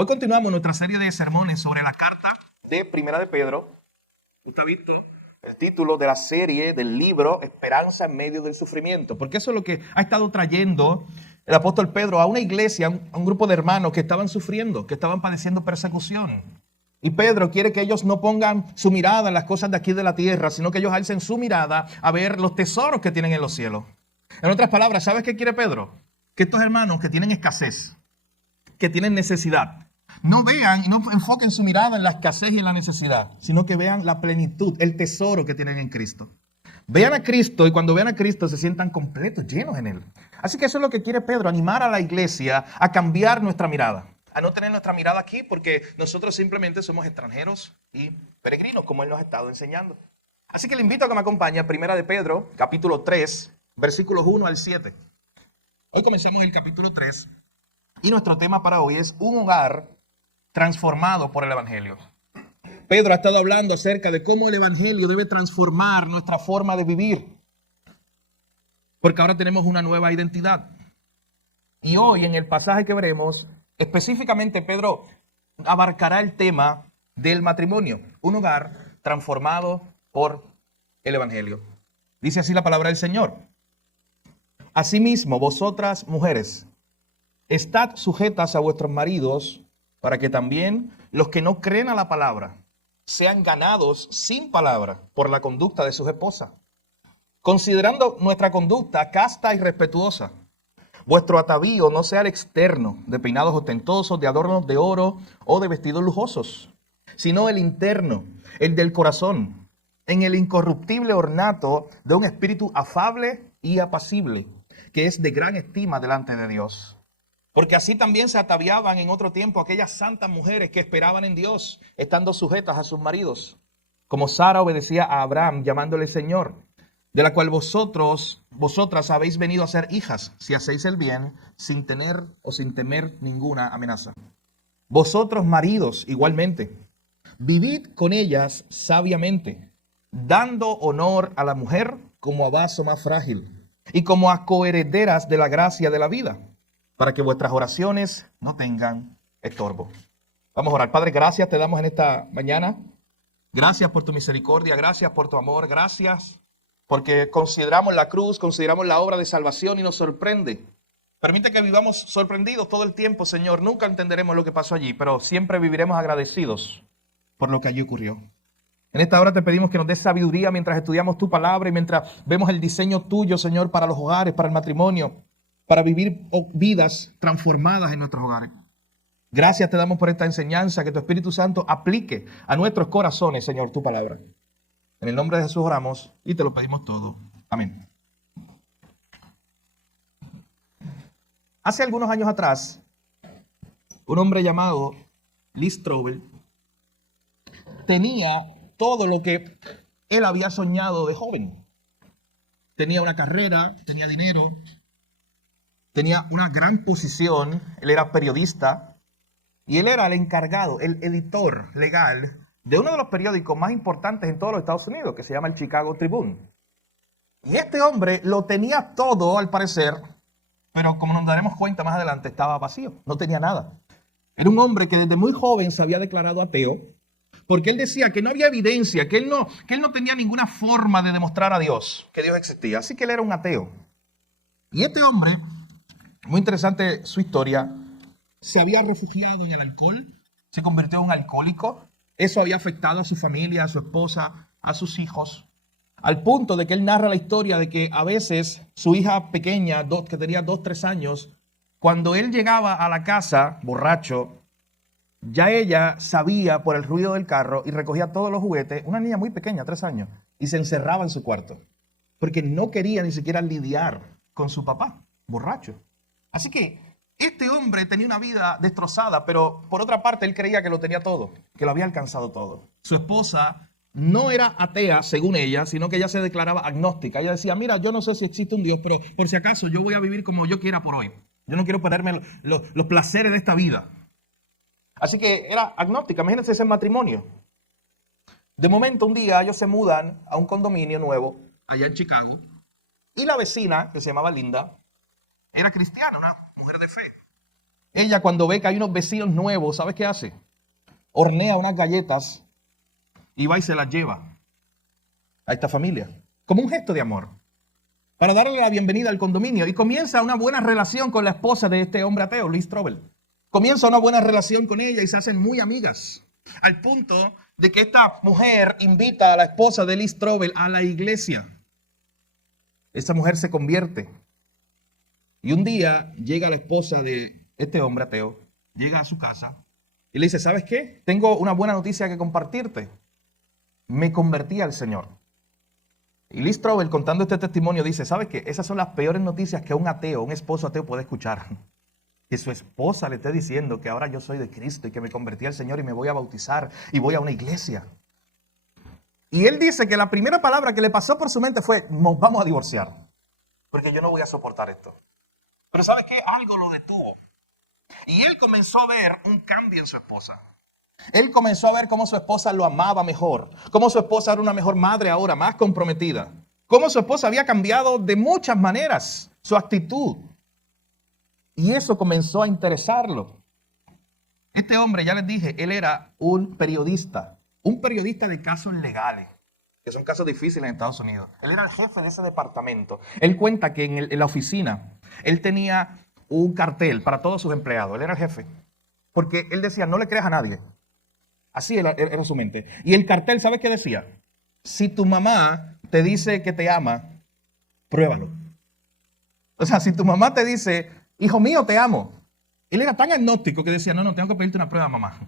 Hoy continuamos nuestra serie de sermones sobre la carta de Primera de Pedro. Usted ha visto el título de la serie, del libro, Esperanza en medio del sufrimiento, porque eso es lo que ha estado trayendo el apóstol Pedro a una iglesia, a un grupo de hermanos que estaban sufriendo, que estaban padeciendo persecución. Y Pedro quiere que ellos no pongan su mirada en las cosas de aquí de la tierra, sino que ellos alcen su mirada a ver los tesoros que tienen en los cielos. En otras palabras, ¿sabes qué quiere Pedro? Que estos hermanos que tienen escasez, que tienen necesidad, no vean y no enfoquen su mirada en la escasez y en la necesidad, sino que vean la plenitud, el tesoro que tienen en Cristo. Vean a Cristo y cuando vean a Cristo se sientan completos, llenos en Él. Así que eso es lo que quiere Pedro, animar a la iglesia a cambiar nuestra mirada, a no tener nuestra mirada aquí porque nosotros simplemente somos extranjeros y peregrinos, como Él nos ha estado enseñando. Así que le invito a que me acompañe a Primera de Pedro, capítulo 3, versículos 1 al 7. Hoy comenzamos el capítulo 3 y nuestro tema para hoy es un hogar transformado por el Evangelio. Pedro ha estado hablando acerca de cómo el Evangelio debe transformar nuestra forma de vivir, porque ahora tenemos una nueva identidad. Y hoy en el pasaje que veremos, específicamente Pedro abarcará el tema del matrimonio, un hogar transformado por el Evangelio. Dice así la palabra del Señor. Asimismo, vosotras mujeres, estad sujetas a vuestros maridos, para que también los que no creen a la palabra sean ganados sin palabra por la conducta de sus esposas, considerando nuestra conducta casta y respetuosa. Vuestro atavío no sea el externo, de peinados ostentosos, de adornos de oro o de vestidos lujosos, sino el interno, el del corazón, en el incorruptible ornato de un espíritu afable y apacible, que es de gran estima delante de Dios. Porque así también se ataviaban en otro tiempo aquellas santas mujeres que esperaban en Dios, estando sujetas a sus maridos, como Sara obedecía a Abraham, llamándole Señor, de la cual vosotras habéis venido a ser hijas, si hacéis el bien, sin tener o sin temer ninguna amenaza. Vosotros, maridos, igualmente, vivid con ellas sabiamente, dando honor a la mujer como a vaso más frágil y como a coherederas de la gracia de la vida, para que vuestras oraciones no tengan estorbo. Vamos a orar. Padre, gracias te damos en esta mañana. Gracias por tu misericordia, gracias por tu amor, gracias porque consideramos la cruz, consideramos la obra de salvación y nos sorprende. Permite que vivamos sorprendidos todo el tiempo, Señor. Nunca entenderemos lo que pasó allí, pero siempre viviremos agradecidos por lo que allí ocurrió. En esta hora te pedimos que nos des sabiduría mientras estudiamos tu palabra y mientras vemos el diseño tuyo, Señor, para los hogares, para el matrimonio, para vivir vidas transformadas en nuestros hogares. Gracias te damos por esta enseñanza, que tu Espíritu Santo aplique a nuestros corazones, Señor, tu palabra. En el nombre de Jesús oramos y te lo pedimos todo. Amén. Hace algunos años atrás, un hombre llamado Lee Strobel tenía todo lo que él había soñado de joven. Tenía una carrera, tenía dinero, tenía una gran posición, él era periodista y él era el encargado, el editor legal de uno de los periódicos más importantes en todos los Estados Unidos, que se llama el Chicago Tribune. Y este hombre lo tenía todo al parecer, pero como nos daremos cuenta más adelante, estaba vacío, no tenía nada. Era un hombre que desde muy joven se había declarado ateo, porque él decía que no había evidencia, que él no tenía ninguna forma de demostrar a Dios, que Dios existía, así que él era un ateo. Y este hombre, muy interesante su historia, se había refugiado en el alcohol, se convirtió en un alcohólico. Eso había afectado a su familia, a su esposa, a sus hijos, al punto de que él narra la historia de que a veces su hija pequeña, que tenía 2, 3 años, cuando él llegaba a la casa borracho, ya ella sabía por el ruido del carro y recogía todos los juguetes, una niña muy pequeña, 3 años, y se encerraba en su cuarto, porque no quería ni siquiera lidiar con su papá, borracho. Así que este hombre tenía una vida destrozada, pero por otra parte él creía que lo tenía todo, que lo había alcanzado todo. Su esposa no era atea, según ella, sino que ella se declaraba agnóstica. Ella decía, mira, yo no sé si existe un Dios, pero por si acaso yo voy a vivir como yo quiera por hoy. Yo no quiero perderme los placeres de esta vida. Así que era agnóstica. Imagínense ese matrimonio. De momento, un día ellos se mudan a un condominio nuevo allá en Chicago y la vecina, que se llamaba Linda, era cristiana, una mujer de fe. Ella cuando ve que hay unos vecinos nuevos, ¿sabes qué hace? Hornea unas galletas y va y se las lleva a esta familia, como un gesto de amor, para darle la bienvenida al condominio. Y comienza una buena relación con la esposa de este hombre ateo, Lee Strobel. Comienza una buena relación con ella y se hacen muy amigas, al punto de que esta mujer invita a la esposa de Lee Strobel a la iglesia. Esa mujer se convierte. Y un día llega la esposa de este hombre ateo, llega a su casa y le dice, ¿sabes qué? Tengo una buena noticia que compartirte. Me convertí al Señor. Y Lee Strobel, contando este testimonio, dice, ¿sabes qué? Esas son las peores noticias que un ateo, un esposo ateo puede escuchar. Que su esposa le esté diciendo que ahora yo soy de Cristo y que me convertí al Señor y me voy a bautizar y voy a una iglesia. Y él dice que la primera palabra que le pasó por su mente fue, nos vamos a divorciar, porque yo no voy a soportar esto. Pero ¿sabes qué? Algo lo detuvo. Y él comenzó a ver un cambio en su esposa. Él comenzó a ver cómo su esposa lo amaba mejor, cómo su esposa era una mejor madre ahora, más comprometida, cómo su esposa había cambiado de muchas maneras su actitud. Y eso comenzó a interesarlo. Este hombre, ya les dije, él era un periodista de casos legales, que son casos difíciles en Estados Unidos. Él era el jefe de ese departamento. Él cuenta que en la oficina, él tenía un cartel para todos sus empleados. Él era el jefe. Porque él decía, no le creas a nadie. Así era su mente. Y el cartel, ¿sabes qué decía? Si tu mamá te dice que te ama, pruébalo. O sea, si tu mamá te dice, hijo mío, te amo. Él era tan agnóstico que decía, no, tengo que pedirte una prueba, mamá.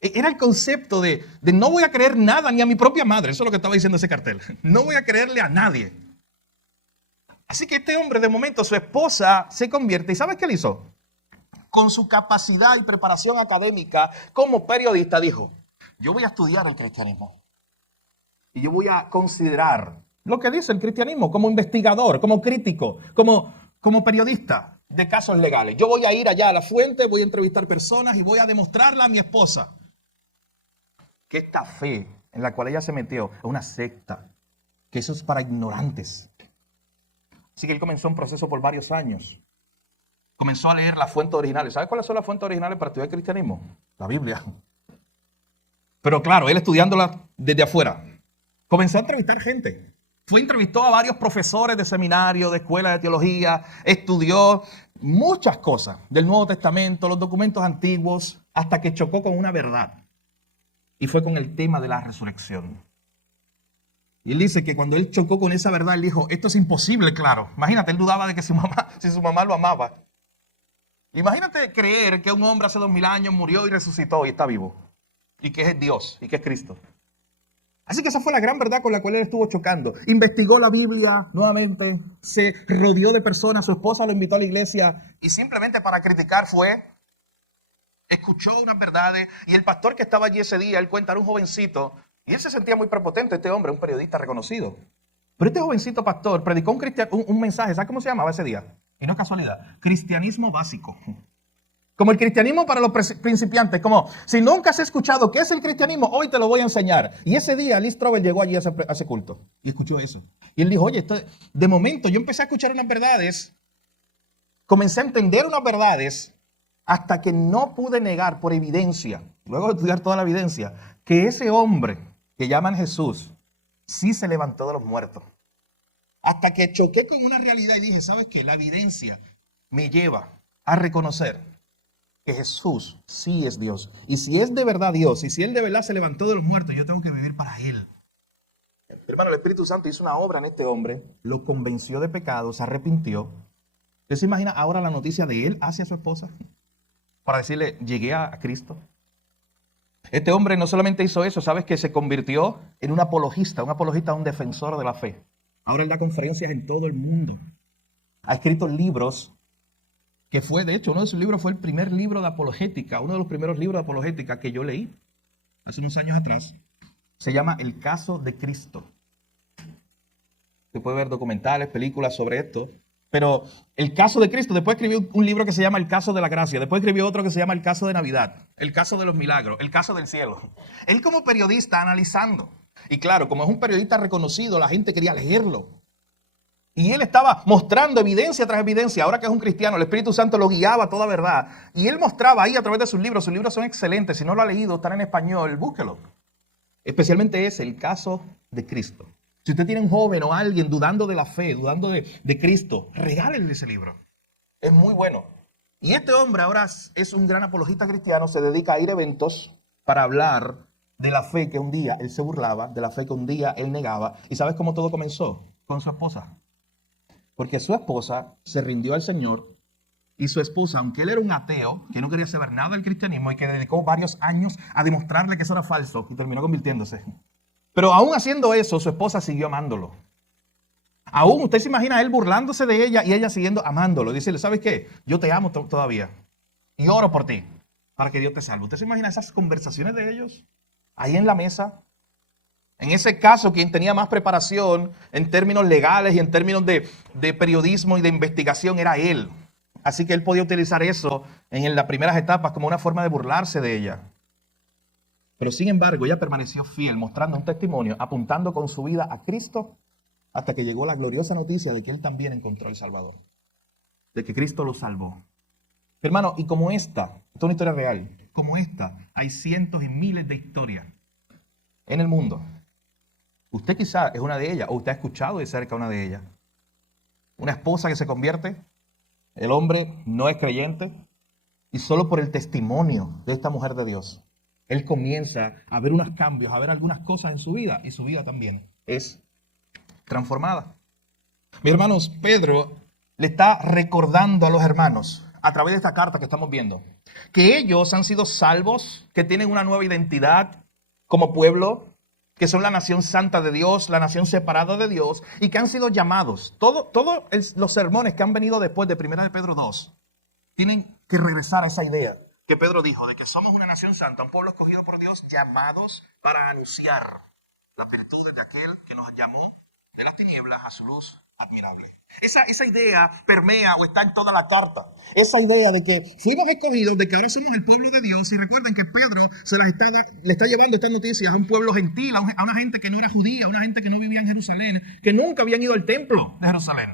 Era el concepto de no voy a creer nada ni a mi propia madre. Eso es lo que estaba diciendo ese cartel. No voy a creerle a nadie. Así que este hombre, de momento, su esposa se convierte. ¿Y sabes qué le hizo? Con su capacidad y preparación académica como periodista, dijo, yo voy a estudiar el cristianismo. Y yo voy a considerar lo que dice el cristianismo como investigador, como crítico, como periodista de casos legales. Yo voy a ir allá a la fuente, voy a entrevistar personas y voy a demostrarle a mi esposa que esta fe en la cual ella se metió es una secta, que eso es para ignorantes. Así que él comenzó un proceso por varios años. Comenzó a leer las fuentes originales. ¿Sabes cuáles son las fuentes originales para estudiar cristianismo? La Biblia. Pero claro, él estudiándola desde afuera. Comenzó a entrevistar gente. Entrevistó a varios profesores de seminario, de escuela de teología. Estudió muchas cosas del Nuevo Testamento, los documentos antiguos, hasta que chocó con una verdad. Y fue con el tema de la resurrección. Y él dice que cuando él chocó con esa verdad, él dijo, esto es imposible, claro. Imagínate, él dudaba de que si su mamá lo amaba. Imagínate creer que un hombre hace 2000 años murió y resucitó y está vivo. Y que es Dios y que es Cristo. Así que esa fue la gran verdad con la cual él estuvo chocando. Investigó la Biblia nuevamente, se rodeó de personas, su esposa lo invitó a la iglesia y simplemente para criticar escuchó unas verdades y el pastor que estaba allí ese día, él cuenta, era un jovencito y él se sentía muy prepotente, este hombre, un periodista reconocido. Pero este jovencito pastor predicó un mensaje, ¿sabes cómo se llamaba ese día? Y no es casualidad, cristianismo básico. Como el cristianismo para los principiantes, como si nunca has escuchado qué es el cristianismo, hoy te lo voy a enseñar. Y ese día Lee Strobel llegó allí a ese culto y escuchó eso. Y él dijo, oye, de momento yo empecé a escuchar unas verdades, comencé a entender unas verdades, hasta que no pude negar por evidencia, luego de estudiar toda la evidencia, que ese hombre que llaman Jesús, sí se levantó de los muertos. Hasta que choqué con una realidad y dije, ¿sabes qué? La evidencia me lleva a reconocer que Jesús sí es Dios. Y si es de verdad Dios, y si Él de verdad se levantó de los muertos, yo tengo que vivir para Él. Hermano, el Espíritu Santo hizo una obra en este hombre, lo convenció de pecado, se arrepintió. ¿Usted se imagina ahora la noticia de él hacia su esposa? Para decirle, llegué a Cristo. Este hombre no solamente hizo eso, ¿sabes? Que se convirtió en un apologista, un defensor de la fe. Ahora él da conferencias en todo el mundo. Ha escrito libros, que fue, de hecho, uno de sus libros fue el primer libro de apologética, uno de los primeros libros de apologética que yo leí hace unos años atrás. Se llama El caso de Cristo. Se puede ver documentales, películas sobre esto. Pero el caso de Cristo, después escribió un libro que se llama El caso de la gracia, después escribió otro que se llama El caso de Navidad, El caso de los milagros, El caso del cielo. Él como periodista analizando. Y claro, como es un periodista reconocido, la gente quería leerlo. Y él estaba mostrando evidencia tras evidencia. Ahora que es un cristiano, el Espíritu Santo lo guiaba a toda verdad. Y él mostraba ahí a través de sus libros. Sus libros son excelentes. Si no lo ha leído, están en español, búsquelo. Especialmente ese, el caso de Cristo. Si usted tiene un joven o alguien dudando de la fe, dudando de Cristo, regálele ese libro. Es muy bueno. Y este hombre ahora es un gran apologista cristiano. Se dedica a ir a eventos para hablar de la fe que un día él se burlaba, de la fe que un día él negaba. ¿Y sabes cómo todo comenzó? Con su esposa. Porque su esposa se rindió al Señor y su esposa, aunque él era un ateo, que no quería saber nada del cristianismo y que dedicó varios años a demostrarle que eso era falso y terminó convirtiéndose. Pero aún haciendo eso, su esposa siguió amándolo. Aún usted se imagina a él burlándose de ella y ella siguiendo amándolo. Dice, ¿sabes qué? Yo te amo todavía y oro por ti para que Dios te salve. ¿Usted se imagina esas conversaciones de ellos ahí en la mesa? En ese caso, quien tenía más preparación en términos legales y en términos de periodismo y de investigación era él. Así que él podía utilizar eso en las primeras etapas como una forma de burlarse de ella. Pero sin embargo, ella permaneció fiel, mostrando un testimonio, apuntando con su vida a Cristo, hasta que llegó la gloriosa noticia de que él también encontró el Salvador, de que Cristo lo salvó. Hermano, y como esta es una historia real, como esta, hay cientos y miles de historias en el mundo. Usted quizá es una de ellas, o usted ha escuchado de cerca una de ellas. Una esposa que se convierte, el hombre no es creyente, y solo por el testimonio de esta mujer de Dios, él comienza a ver unos cambios, a ver algunas cosas en su vida, y su vida también es transformada. Mis hermanos, Pedro le está recordando a los hermanos, a través de esta carta que estamos viendo, que ellos han sido salvos, que tienen una nueva identidad como pueblo, que son la nación santa de Dios, la nación separada de Dios, y que han sido llamados. Todos los sermones que han venido después de 1 de Pedro 2 tienen que regresar a esa idea que Pedro dijo, de que somos una nación santa, un pueblo escogido por Dios, llamados para anunciar las virtudes de aquel que nos llamó de las tinieblas a su luz admirable. Esa idea permea o está en toda la carta. Esa idea de que fuimos escogidos, de que ahora somos el pueblo de Dios. Y recuerden que Pedro le está llevando estas noticias a un pueblo gentil, a una gente que no era judía, a una gente que no vivía en Jerusalén, que nunca habían ido al templo de Jerusalén.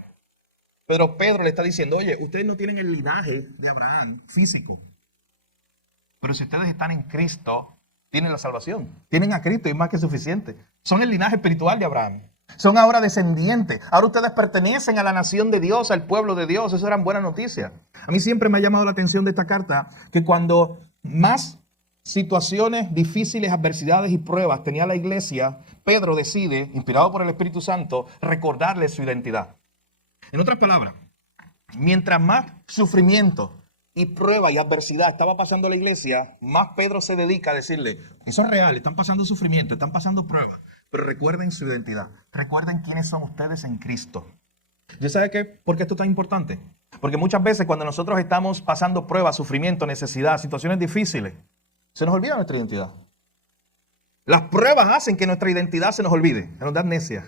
Pero Pedro le está diciendo, oye, ustedes no tienen el linaje de Abraham físico. Pero si ustedes están en Cristo, tienen la salvación. Tienen a Cristo y es más que suficiente. Son el linaje espiritual de Abraham. Son ahora descendientes. Ahora ustedes pertenecen a la nación de Dios, al pueblo de Dios. Eso eran buenas noticias. A mí siempre me ha llamado la atención de esta carta que cuando más situaciones difíciles, adversidades y pruebas tenía la iglesia, Pedro decide, inspirado por el Espíritu Santo, recordarles su identidad. En otras palabras, mientras más sufrimiento y prueba y adversidad estaba pasando la iglesia, más Pedro se dedica a decirle, eso es real, están pasando sufrimiento, están pasando pruebas, pero recuerden su identidad, recuerden quiénes son ustedes en Cristo. ¿Ya sabe qué? ¿Por qué esto es tan importante? Porque muchas veces cuando nosotros estamos pasando pruebas, sufrimiento, necesidad, situaciones difíciles, se nos olvida nuestra identidad. Las pruebas hacen que nuestra identidad se nos olvide, se nos da amnesia.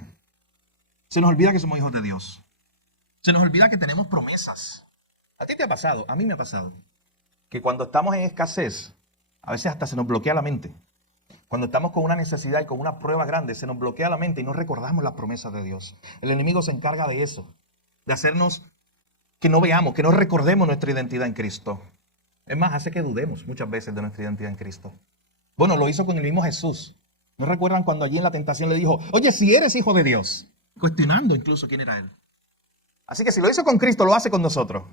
Se nos olvida que somos hijos de Dios. Se nos olvida que tenemos promesas. ¿A ti te ha pasado? A mí me ha pasado. Que cuando estamos en escasez, a veces hasta se nos bloquea la mente. Cuando estamos con una necesidad y con una prueba grande, se nos bloquea la mente y no recordamos las promesas de Dios. El enemigo se encarga de eso, de hacernos que no veamos, que no recordemos nuestra identidad en Cristo. Es más, hace que dudemos muchas veces de nuestra identidad en Cristo. Bueno, lo hizo con el mismo Jesús. ¿No recuerdan cuando allí en la tentación le dijo, oye, si eres hijo de Dios? Cuestionando incluso quién era él. Así que si lo hizo con Cristo, lo hace con nosotros.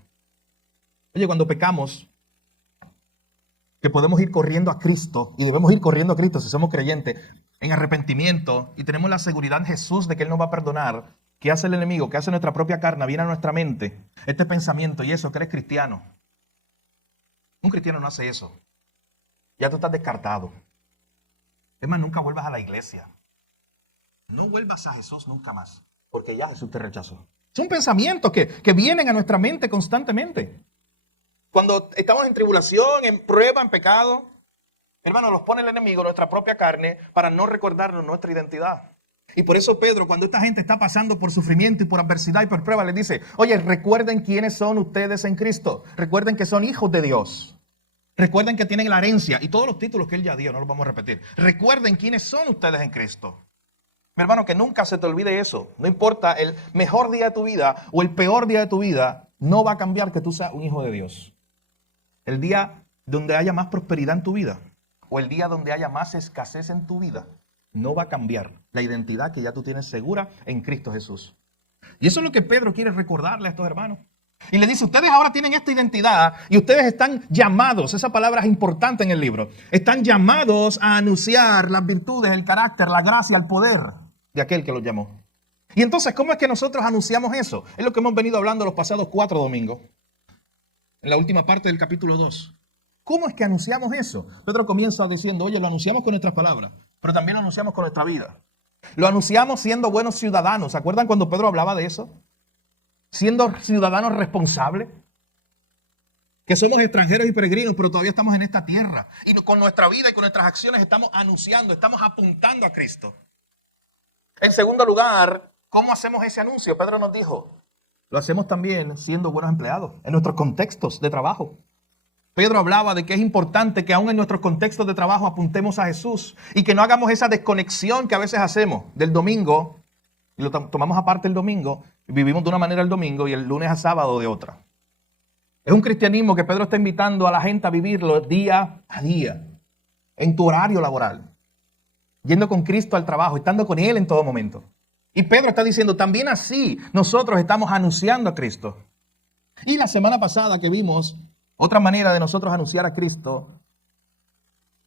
Oye, cuando pecamos, que podemos ir corriendo a Cristo, y debemos ir corriendo a Cristo si somos creyentes, en arrepentimiento, y tenemos la seguridad en Jesús de que Él nos va a perdonar, ¿qué hace el enemigo? ¿Qué hace nuestra propia carne? Viene a nuestra mente este pensamiento, y eso, que eres cristiano. Un cristiano no hace eso. Ya tú estás descartado. Es más, nunca vuelvas a la iglesia. No vuelvas a Jesús nunca más, porque ya Jesús te rechazó. Son pensamientos que vienen a nuestra mente constantemente. Cuando estamos en tribulación, en prueba, en pecado, hermano, los pone el enemigo, nuestra propia carne, para no recordarnos nuestra identidad. Y por eso Pedro, cuando esta gente está pasando por sufrimiento y por adversidad y por prueba, les dice, oye, recuerden quiénes son ustedes en Cristo. Recuerden que son hijos de Dios. Recuerden que tienen la herencia y todos los títulos que Él ya dio, no los vamos a repetir. Recuerden quiénes son ustedes en Cristo. Mi hermano, que nunca se te olvide eso. No importa el mejor día de tu vida o el peor día de tu vida, no va a cambiar que tú seas un hijo de Dios. El día donde haya más prosperidad en tu vida o el día donde haya más escasez en tu vida, no va a cambiar la identidad que ya tú tienes segura en Cristo Jesús. Y eso es lo que Pedro quiere recordarle a estos hermanos. Y le dice, ustedes ahora tienen esta identidad y ustedes están llamados, esa palabra es importante en el libro, están llamados a anunciar las virtudes, el carácter, la gracia, el poder de aquel que los llamó. Y entonces, ¿cómo es que nosotros anunciamos eso? Es lo que hemos venido hablando los pasados 4 domingos, en la última parte del capítulo 2. ¿Cómo es que anunciamos eso? Pedro comienza diciendo, oye, lo anunciamos con nuestras palabras, pero también lo anunciamos con nuestra vida. Lo anunciamos siendo buenos ciudadanos. ¿Se acuerdan cuando Pedro hablaba de eso? Siendo ciudadanos responsables. Que somos extranjeros y peregrinos, pero todavía estamos en esta tierra. Y con nuestra vida y con nuestras acciones estamos anunciando, estamos apuntando a Cristo. En segundo lugar, ¿cómo hacemos ese anuncio? Pedro nos dijo, lo hacemos también siendo buenos empleados en nuestros contextos de trabajo. Pedro hablaba de que es importante que aún en nuestros contextos de trabajo apuntemos a Jesús y que no hagamos esa desconexión que a veces hacemos del domingo, y lo tomamos aparte el domingo, y vivimos de una manera el domingo y el lunes a sábado de otra. Es un cristianismo que Pedro está invitando a la gente a vivirlo día a día, en tu horario laboral, yendo con Cristo al trabajo, estando con Él en todo momento. Y Pedro está diciendo, también así nosotros estamos anunciando a Cristo. Y la semana pasada que vimos, otra manera de nosotros anunciar a Cristo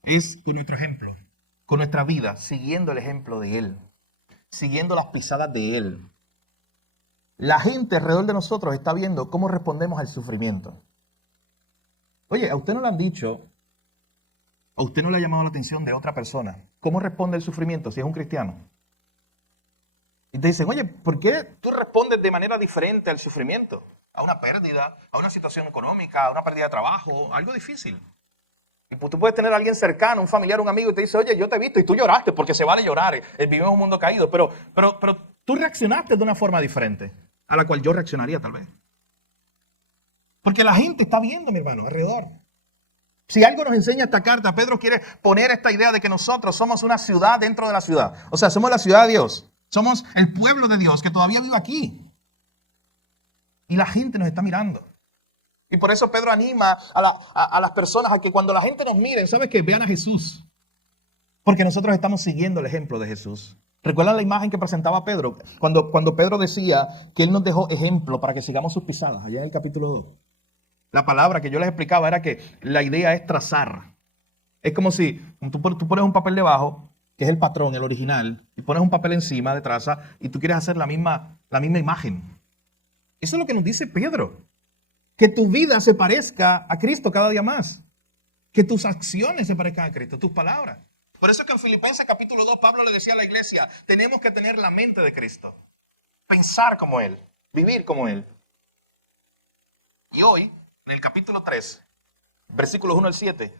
es con nuestro ejemplo, con nuestra vida, siguiendo el ejemplo de Él, siguiendo las pisadas de Él. La gente alrededor de nosotros está viendo cómo respondemos al sufrimiento. Oye, ¿a usted no le han dicho, a usted no le ha llamado la atención de otra persona cómo responde el sufrimiento si es un cristiano? Y te dicen, oye, ¿por qué tú respondes de manera diferente al sufrimiento? A una pérdida, a una situación económica, a una pérdida de trabajo, algo difícil. Y pues tú puedes tener a alguien cercano, un familiar, un amigo, y te dice, oye, yo te he visto y tú lloraste, porque se vale llorar, vivimos en un mundo caído, pero tú reaccionaste de una forma diferente a la cual yo reaccionaría tal vez. Porque la gente está viendo, mi hermano, alrededor. Si algo nos enseña esta carta, Pedro quiere poner esta idea de que nosotros somos una ciudad dentro de la ciudad. O sea, somos la ciudad de Dios. Somos el pueblo de Dios que todavía vive aquí. Y la gente nos está mirando. Y por eso Pedro anima a las personas a que cuando la gente nos mire, ¿sabes qué? Vean a Jesús. Porque nosotros estamos siguiendo el ejemplo de Jesús. ¿Recuerdan la imagen que presentaba Pedro? Cuando Pedro decía que él nos dejó ejemplo para que sigamos sus pisadas, allá en el capítulo 2. La palabra que yo les explicaba era que la idea es trazar. Es como si tú pones un papel debajo, que es el patrón, el original, y pones un papel encima de traza y tú quieres hacer la misma imagen. Eso es lo que nos dice Pedro. Que tu vida se parezca a Cristo cada día más. Que tus acciones se parezcan a Cristo, tus palabras. Por eso es que en Filipenses capítulo 2 Pablo le decía a la iglesia, tenemos que tener la mente de Cristo. Pensar como Él, vivir como Él. Y hoy, en el capítulo 3, versículos 1 al 7,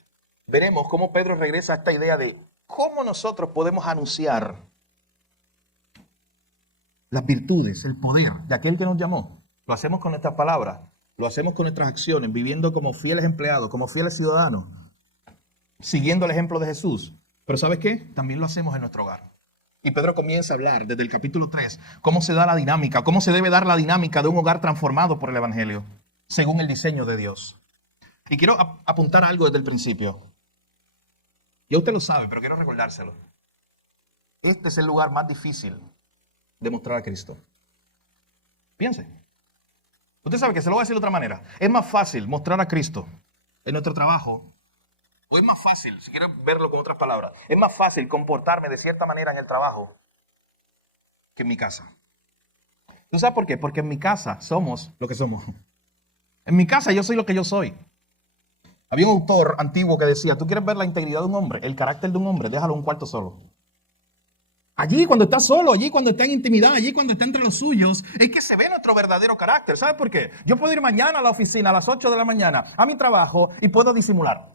veremos cómo Pedro regresa a esta idea de cómo nosotros podemos anunciar las virtudes, el poder de aquel que nos llamó. Lo hacemos con nuestras palabras, lo hacemos con nuestras acciones, viviendo como fieles empleados, como fieles ciudadanos, siguiendo el ejemplo de Jesús. Pero ¿sabes qué? También lo hacemos en nuestro hogar. Y Pedro comienza a hablar desde el capítulo 3, cómo se da la dinámica, cómo se debe dar la dinámica de un hogar transformado por el Evangelio, según el diseño de Dios. Y quiero apuntar algo desde el principio. Ya usted lo sabe, pero quiero recordárselo. Este es el lugar más difícil de mostrar a Cristo. Piense. Usted sabe que se lo voy a decir de otra manera. Es más fácil mostrar a Cristo en nuestro trabajo. O es más fácil, si quiero verlo con otras palabras, es más fácil comportarme de cierta manera en el trabajo que en mi casa. ¿Tú sabes por qué? Porque en mi casa somos lo que somos. En mi casa yo soy lo que yo soy. Había un autor antiguo que decía, ¿tú quieres ver la integridad de un hombre? El carácter de un hombre, déjalo en un cuarto solo. Allí cuando está solo, allí cuando está en intimidad, allí cuando está entre los suyos, es que se ve nuestro verdadero carácter. ¿Sabes por qué? Yo puedo ir mañana a la oficina a las 8 de la mañana a mi trabajo y puedo disimular.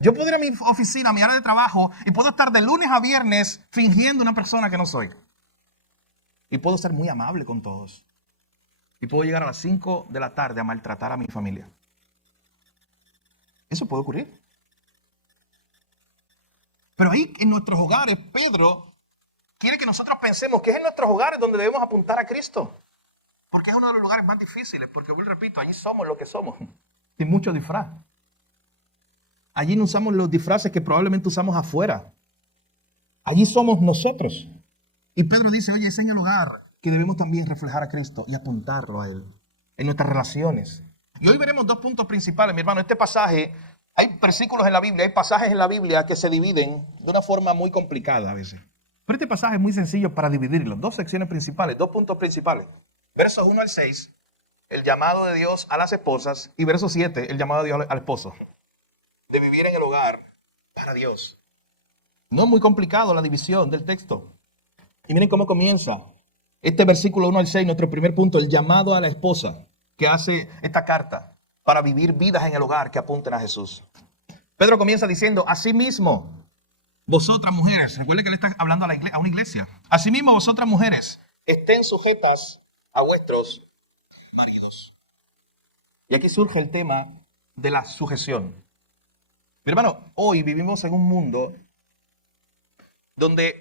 Yo puedo ir a mi oficina, a mi área de trabajo, y puedo estar de lunes a viernes fingiendo una persona que no soy. Y puedo ser muy amable con todos. Y puedo llegar a las 5 de la tarde a maltratar a mi familia. Eso puede ocurrir. Pero ahí en nuestros hogares, Pedro quiere que nosotros pensemos que es en nuestros hogares donde debemos apuntar a Cristo. Porque es uno de los lugares más difíciles, porque, vuelvo y repito, allí somos lo que somos, sin mucho disfraz. Allí no usamos los disfraces que probablemente usamos afuera. Allí somos nosotros. Y Pedro dice, oye, es en el hogar que debemos también reflejar a Cristo y apuntarlo a Él, en nuestras relaciones. Y hoy veremos dos puntos principales, mi hermano. Este pasaje, hay versículos en la Biblia, hay pasajes en la Biblia que se dividen de una forma muy complicada a veces. Pero este pasaje es muy sencillo para dividirlo. Dos secciones principales, dos puntos principales. Versos 1 al 6, el llamado de Dios a las esposas, y verso 7, el llamado de Dios al esposo. De vivir en el hogar para Dios. No es muy complicado la división del texto. Y miren cómo comienza. Este versículo 1 al 6, nuestro primer punto, el llamado a la esposa que hace esta carta para vivir vidas en el hogar que apunten a Jesús. Pedro comienza diciendo, asimismo, vosotras mujeres, recuerden que le está hablando a una iglesia. Asimismo, vosotras mujeres, estén sujetas a vuestros maridos. Y aquí surge el tema de la sujeción. Mi hermano, hoy vivimos en un mundo donde,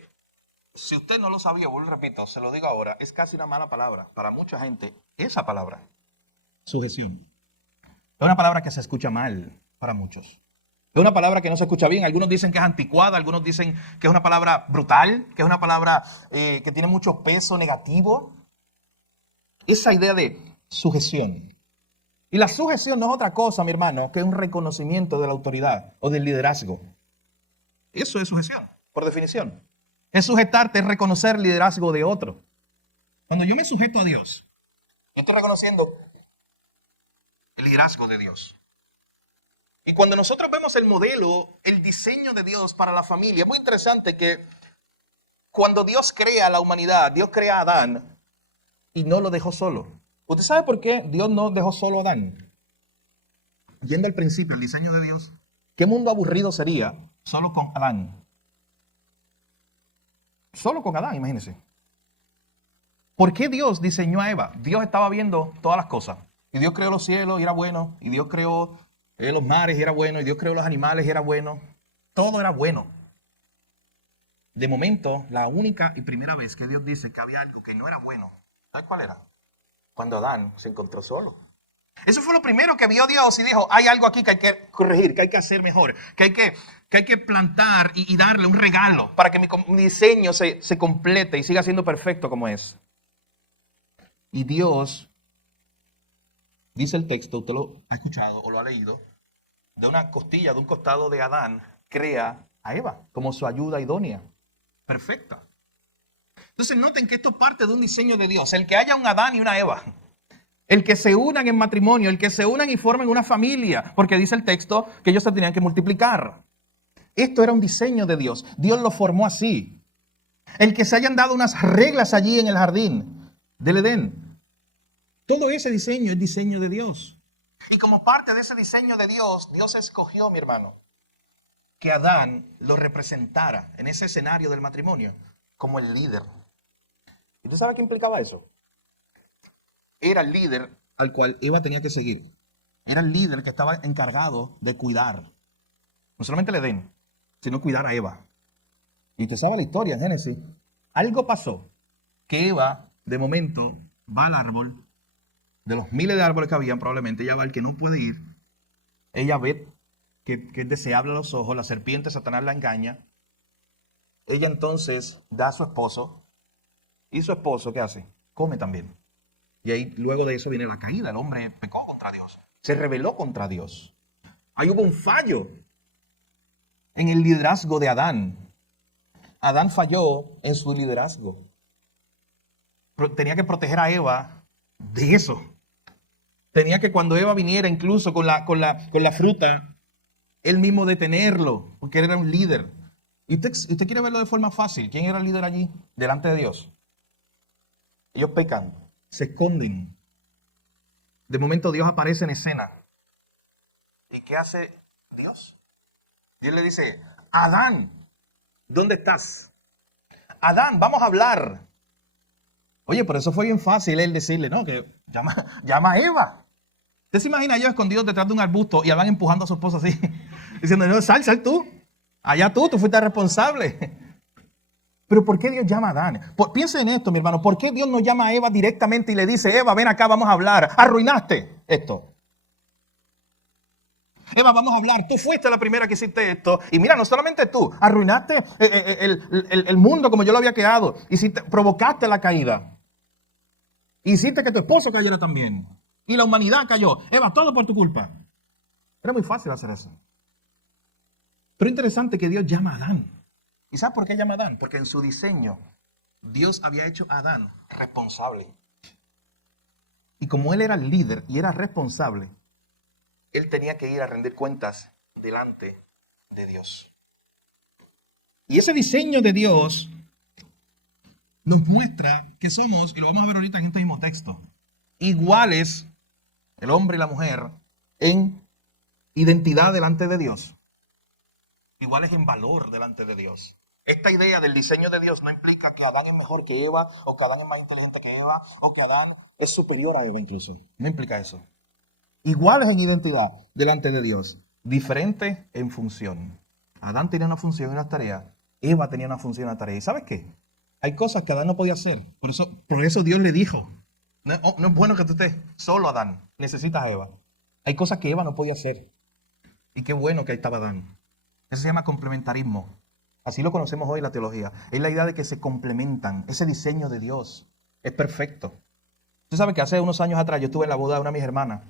si usted no lo sabía, vuelvo y repito, se lo digo ahora, es casi una mala palabra para mucha gente, esa palabra, sujeción. Es una palabra que se escucha mal para muchos. Es una palabra que no se escucha bien. Algunos dicen que es anticuada, algunos dicen que es una palabra brutal, que es una palabra que tiene mucho peso negativo. Esa idea de sujeción. Y la sujeción no es otra cosa, mi hermano, que un reconocimiento de la autoridad o del liderazgo. Eso es sujeción, por definición. Es sujetarte, es reconocer el liderazgo de otro. Cuando yo me sujeto a Dios, yo estoy reconociendo el liderazgo de Dios. Y cuando nosotros vemos el modelo, el diseño de Dios para la familia, es muy interesante que cuando Dios crea a la humanidad, Dios crea a Adán y no lo dejó solo. ¿Usted sabe por qué Dios no dejó solo a Adán? Yendo al principio, el diseño de Dios. ¿Qué mundo aburrido sería solo con Adán? Solo con Adán, imagínense. ¿Por qué Dios diseñó a Eva? Dios estaba viendo todas las cosas. Y Dios creó los cielos y era bueno. Y Dios creó los mares y era bueno. Y Dios creó los animales y era bueno. Todo era bueno. De momento, la única y primera vez que Dios dice que había algo que no era bueno, ¿sabes cuál era? Cuando Adán se encontró solo. Eso fue lo primero que vio Dios y dijo, hay algo aquí que hay que corregir, que hay que hacer mejor, que hay que plantar y darle un regalo para que mi diseño se complete y siga siendo perfecto como es. Y Dios, dice el texto, usted lo ha escuchado o lo ha leído, de una costilla, de un costado de Adán, crea a Eva como su ayuda idónea, perfecta. Entonces noten que esto es parte de un diseño de Dios, el que haya un Adán y una Eva. El que se unan en matrimonio, el que se unan y formen una familia, porque dice el texto que ellos se tenían que multiplicar. Esto era un diseño de Dios. Dios lo formó así. El que se hayan dado unas reglas allí en el jardín del Edén. Todo ese diseño es diseño de Dios. Y como parte de ese diseño de Dios, Dios escogió, mi hermano, que Adán lo representara en ese escenario del matrimonio como el líder. ¿Y tú sabes qué implicaba eso? Era el líder al cual Eva tenía que seguir. Era el líder que estaba encargado de cuidar. No solamente el Edén, sino cuidar a Eva. Y usted sabe la historia en Génesis. Algo pasó que Eva, de momento, va al árbol. De los miles de árboles que habían, probablemente ella va al que no puede ir. Ella ve que es deseable a los ojos. La serpiente, Satanás la engaña. Ella entonces da a su esposo. ¿Y su esposo qué hace? Come también. Y ahí luego de eso viene la caída. El hombre pecó contra Dios. Se rebeló contra Dios. Ahí hubo un fallo en el liderazgo de Adán. Adán falló en su liderazgo. Tenía que proteger a Eva de eso. Tenía que cuando Eva viniera incluso con la fruta, él mismo detenerlo, porque él era un líder. Y usted quiere verlo de forma fácil. ¿Quién era el líder allí? Delante de Dios. Ellos pecan. Se esconden. De momento Dios aparece en escena. ¿Y qué hace Dios? Dios le dice, Adán, ¿dónde estás? Adán, vamos a hablar. Oye, pero eso fue bien fácil él decirle, no, que llama a Eva. ¿Usted se imagina yo escondido detrás de un arbusto y Adán empujando a su esposa así? Diciendo, no, sal tú. Allá tú fuiste responsable. Pero ¿por qué Dios llama a Adán? Piensa en esto, mi hermano. ¿Por qué Dios no llama a Eva directamente y le dice, Eva, ven acá, vamos a hablar? Arruinaste esto. Eva, vamos a hablar. Tú fuiste la primera que hiciste esto. Y mira, no solamente tú, arruinaste el mundo como yo lo había creado. Provocaste la caída. Hiciste que tu esposo cayera también. Y la humanidad cayó. Eva, todo por tu culpa. Era muy fácil hacer eso. Pero interesante que Dios llama a Adán. ¿Y sabes por qué llama a Adán? Porque en su diseño, Dios había hecho a Adán responsable. Y como él era el líder y era responsable, él tenía que ir a rendir cuentas delante de Dios. Y ese diseño de Dios nos muestra que somos, y lo vamos a ver ahorita en este mismo texto, iguales, el hombre y la mujer, en identidad delante de Dios. Iguales en valor delante de Dios. Esta idea del diseño de Dios no implica que Adán es mejor que Eva, o que Adán es más inteligente que Eva, o que Adán es superior a Eva incluso. No implica eso. Iguales en identidad delante de Dios, diferentes en función. Adán tenía una función y una tarea, Eva tenía una función y una tarea. ¿Y sabes qué? Hay cosas que Adán no podía hacer. Por eso Dios le dijo, no es bueno que tú estés solo, Adán, necesitas a Eva. Hay cosas que Eva no podía hacer. Y qué bueno que ahí estaba Adán. Eso se llama complementarismo. Así lo conocemos hoy en la teología. Es la idea de que se complementan. Ese diseño de Dios es perfecto. Usted sabe que hace unos años atrás yo estuve en la boda de una de mis hermanas.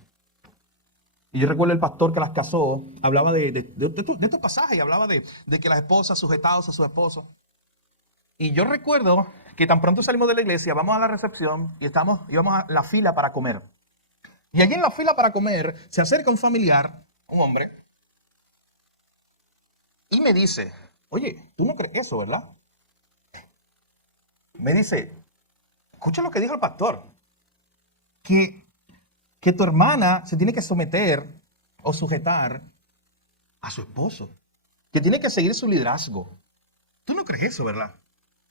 Y yo recuerdo el pastor que las casó, hablaba de estos pasajes, y hablaba de que las esposas sujetadas a sus esposos. Y yo recuerdo que tan pronto salimos de la iglesia, vamos a la recepción y íbamos a la fila para comer. Y allí en la fila para comer se acerca un familiar, un hombre, y me dice, oye, tú no crees eso, ¿verdad? Me dice, escucha lo que dijo el pastor, que tu hermana se tiene que someter o sujetar a su esposo, que tiene que seguir su liderazgo. Tú no crees eso, ¿verdad?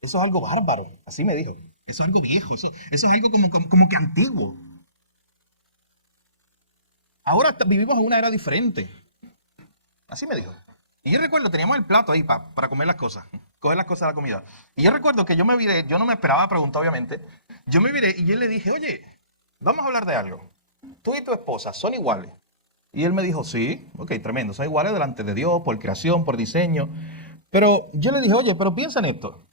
Eso es algo bárbaro, así me dijo. Eso es algo viejo, eso es algo como que antiguo. Ahora vivimos en una era diferente. Así me dijo. Y yo recuerdo, teníamos el plato ahí para comer las cosas, coger las cosas de la comida. Y yo recuerdo que yo me viré, yo no me esperaba preguntar, obviamente. Yo me viré y yo le dije, oye, vamos a hablar de algo. Tú y tu esposa son iguales. Y él me dijo, sí, ok, tremendo, son iguales delante de Dios, por creación, por diseño. Pero yo le dije, oye, pero piensa en esto.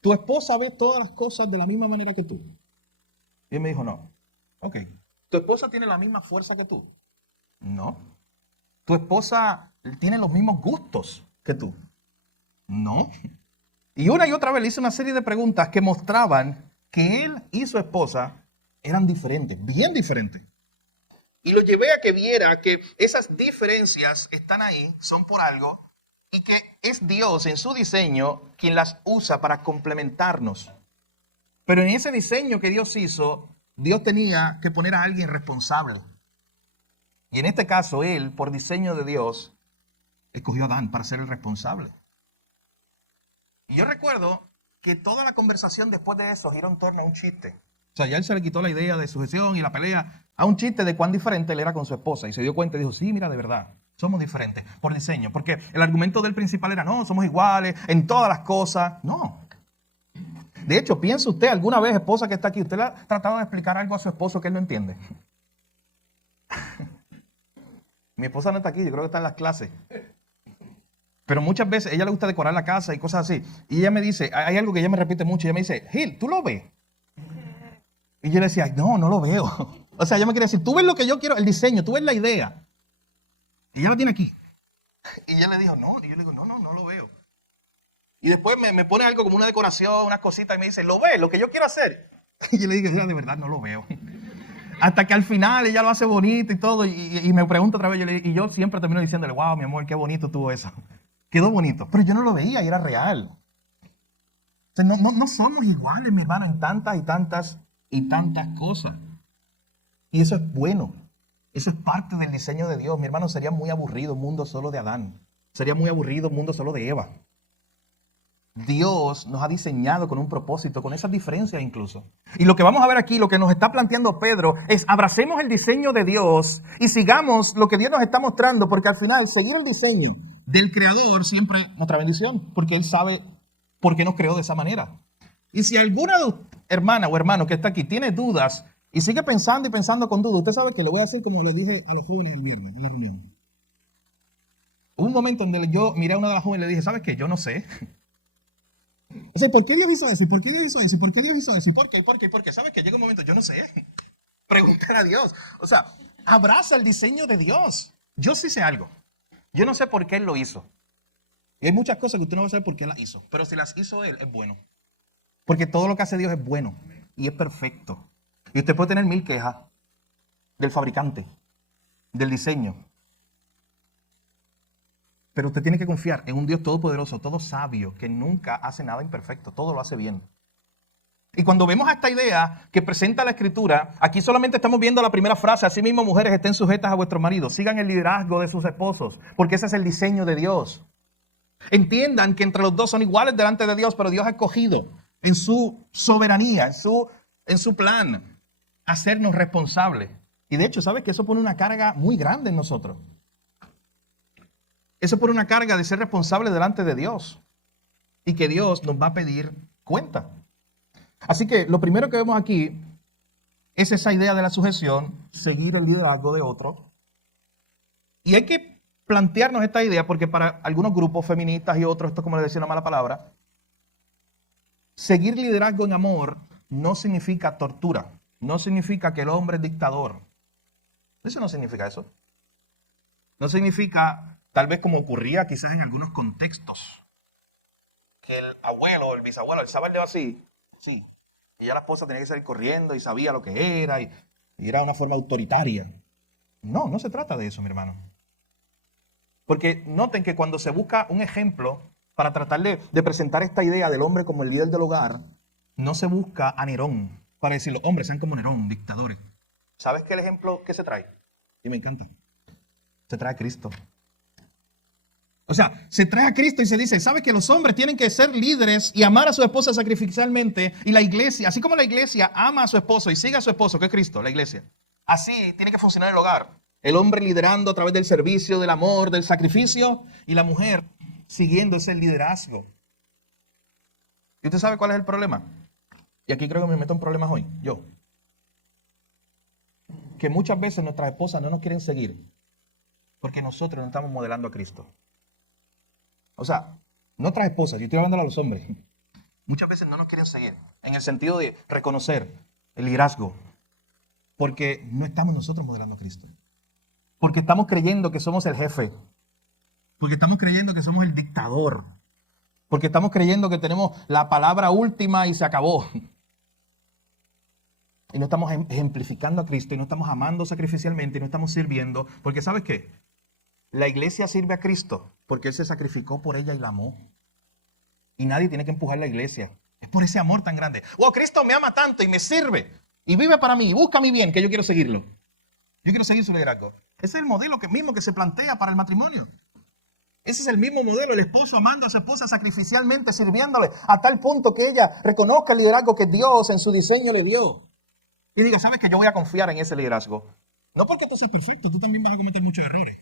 ¿Tu esposa ve todas las cosas de la misma manera que tú? Y él me dijo, no. Ok. ¿Tu esposa tiene la misma fuerza que tú? No. ¿Tu esposa tiene los mismos gustos que tú? No. Y una y otra vez le hice una serie de preguntas que mostraban que él y su esposa eran diferentes, bien diferentes. Y lo llevé a que viera que esas diferencias están ahí, son por algo, y que es Dios en su diseño quien las usa para complementarnos. Pero en ese diseño que Dios hizo, Dios tenía que poner a alguien responsable. Y en este caso, él, por diseño de Dios, escogió a Adán para ser el responsable. Y yo recuerdo que toda la conversación después de eso giró en torno a un chiste. O sea, ya él se le quitó la idea de sujeción y la pelea a un chiste de cuán diferente él era con su esposa. Y se dio cuenta y dijo, sí, mira, de verdad, somos diferentes por diseño. Porque el argumento del principal era, no, somos iguales en todas las cosas. No. De hecho, piensa usted, alguna vez, esposa que está aquí, ¿usted le ha tratado de explicar algo a su esposo que él no entiende? Mi esposa no está aquí, yo creo que está en las clases. Pero muchas veces a ella le gusta decorar la casa y cosas así. Y ella me dice, hay algo que ella me repite mucho, ella me dice, Gil, ¿tú lo ves? Y yo le decía, no, no lo veo. O sea, ella me quiere decir, tú ves lo que yo quiero, el diseño, tú ves la idea. Y ella lo tiene aquí. Y ella le dijo, no. Y yo le digo, no lo veo. Y después me pone algo como una decoración, unas cositas, y me dice, ¿lo ves? Lo que yo quiero hacer. Y yo le digo, de verdad no lo veo. Hasta que al final ella lo hace bonito y todo, y me pregunta otra vez, y yo siempre termino diciéndole, wow, mi amor, qué bonito tuvo eso. Quedó bonito. Pero yo no lo veía y era real. O sea, no somos iguales, mi hermano, en tantas y tantas cosas. Y eso es bueno. Eso es parte del diseño de Dios. Mi hermano, sería muy aburrido un mundo solo de Adán. Sería muy aburrido un mundo solo de Eva. Dios nos ha diseñado con un propósito, con esas diferencias incluso. Y lo que vamos a ver aquí, lo que nos está planteando Pedro, es abracemos el diseño de Dios y sigamos lo que Dios nos está mostrando, porque al final seguir el diseño del Creador siempre es nuestra bendición, porque Él sabe ¿Por qué nos creó de esa manera? Y si alguna hermana o hermano que está aquí tiene dudas y sigue pensando y pensando con dudas, usted sabe que lo voy a hacer como le dije a los jóvenes el viernes en la reunión. Hubo un momento donde yo miré a una de las jóvenes y le dije, ¿sabes qué? Yo no sé. O sea, ¿por qué Dios hizo eso? ¿Y por qué Dios hizo eso? ¿Y por qué Dios hizo eso? ¿Y por qué? ¿Y por qué? ¿Y por qué? ¿Sabes qué? Llega un momento, yo no sé. Preguntar a Dios. O sea, abraza el diseño de Dios. Yo sí sé algo. Yo no sé por qué Él lo hizo. Y hay muchas cosas que usted no va a saber por qué las hizo. Pero si las hizo Él, es bueno. Porque todo lo que hace Dios es bueno y es perfecto. Y usted puede tener 1000 quejas del fabricante, del diseño. Pero usted tiene que confiar en un Dios todopoderoso, todo sabio, que nunca hace nada imperfecto, todo lo hace bien. Y cuando vemos esta idea que presenta la Escritura, aquí solamente estamos viendo la primera frase, asimismo mujeres estén sujetas a vuestros maridos, sigan el liderazgo de sus esposos, porque ese es el diseño de Dios. Entiendan que entre los dos son iguales delante de Dios, pero Dios ha escogido en su soberanía, en su plan, hacernos responsables. Y de hecho, ¿sabes que eso pone una carga muy grande en nosotros? Eso pone una carga de ser responsable delante de Dios y que Dios nos va a pedir cuenta. Así que lo primero que vemos aquí es esa idea de la sujeción, seguir el liderazgo de otro. Y hay que plantearnos esta idea porque para algunos grupos feministas y otros, esto como les decía una mala palabra, seguir liderazgo en amor no significa tortura, no significa que el hombre es dictador. Eso no significa eso. No significa, tal vez como ocurría quizás en algunos contextos, que el abuelo o el bisabuelo alzaba el dedo así, sí, y ya la esposa tenía que salir corriendo y sabía lo que era y era una forma autoritaria. No, no se trata de eso, mi hermano. Porque noten que cuando se busca un ejemplo para tratar de presentar esta idea del hombre como el líder del hogar, no se busca a Nerón para decir los hombres sean como Nerón, dictadores. ¿Sabes qué es el ejemplo que se trae? Y me encanta. Se trae a Cristo. O sea, se trae a Cristo y se dice, ¿sabe que los hombres tienen que ser líderes y amar a su esposa sacrificialmente? Y la iglesia, así como la iglesia ama a su esposo y sigue a su esposo, que es Cristo, la iglesia. Así tiene que funcionar el hogar. El hombre liderando a través del servicio, del amor, del sacrificio, y la mujer siguiendo ese liderazgo. ¿Y usted sabe cuál es el problema? Y aquí creo que me meto en problemas hoy, yo. Que muchas veces nuestras esposas no nos quieren seguir porque nosotros no estamos modelando a Cristo. O sea, nuestras esposas, yo estoy hablando a los hombres, muchas veces no nos quieren seguir en el sentido de reconocer el liderazgo porque no estamos nosotros modelando a Cristo. Porque estamos creyendo que somos el jefe. Porque estamos creyendo que somos el dictador. Porque estamos creyendo que tenemos la palabra última y se acabó. Y no estamos ejemplificando a Cristo y no estamos amando sacrificialmente y no estamos sirviendo. Porque ¿sabes qué? La iglesia sirve a Cristo porque Él se sacrificó por ella y la amó. Y nadie tiene que empujar la iglesia. Es por ese amor tan grande. ¡Wow! Cristo me ama tanto y me sirve. Y vive para mí y busca mi bien que yo quiero seguirlo. Yo quiero seguir su liderazgo. Ese es el modelo mismo que se plantea para el matrimonio. Ese es el mismo modelo, el esposo amando a su esposa sacrificialmente, sirviéndole a tal punto que ella reconozca el liderazgo que Dios en su diseño le dio. Y digo, ¿sabes qué? Yo voy a confiar en ese liderazgo. No porque tú seas perfecto, tú también vas a cometer muchos errores.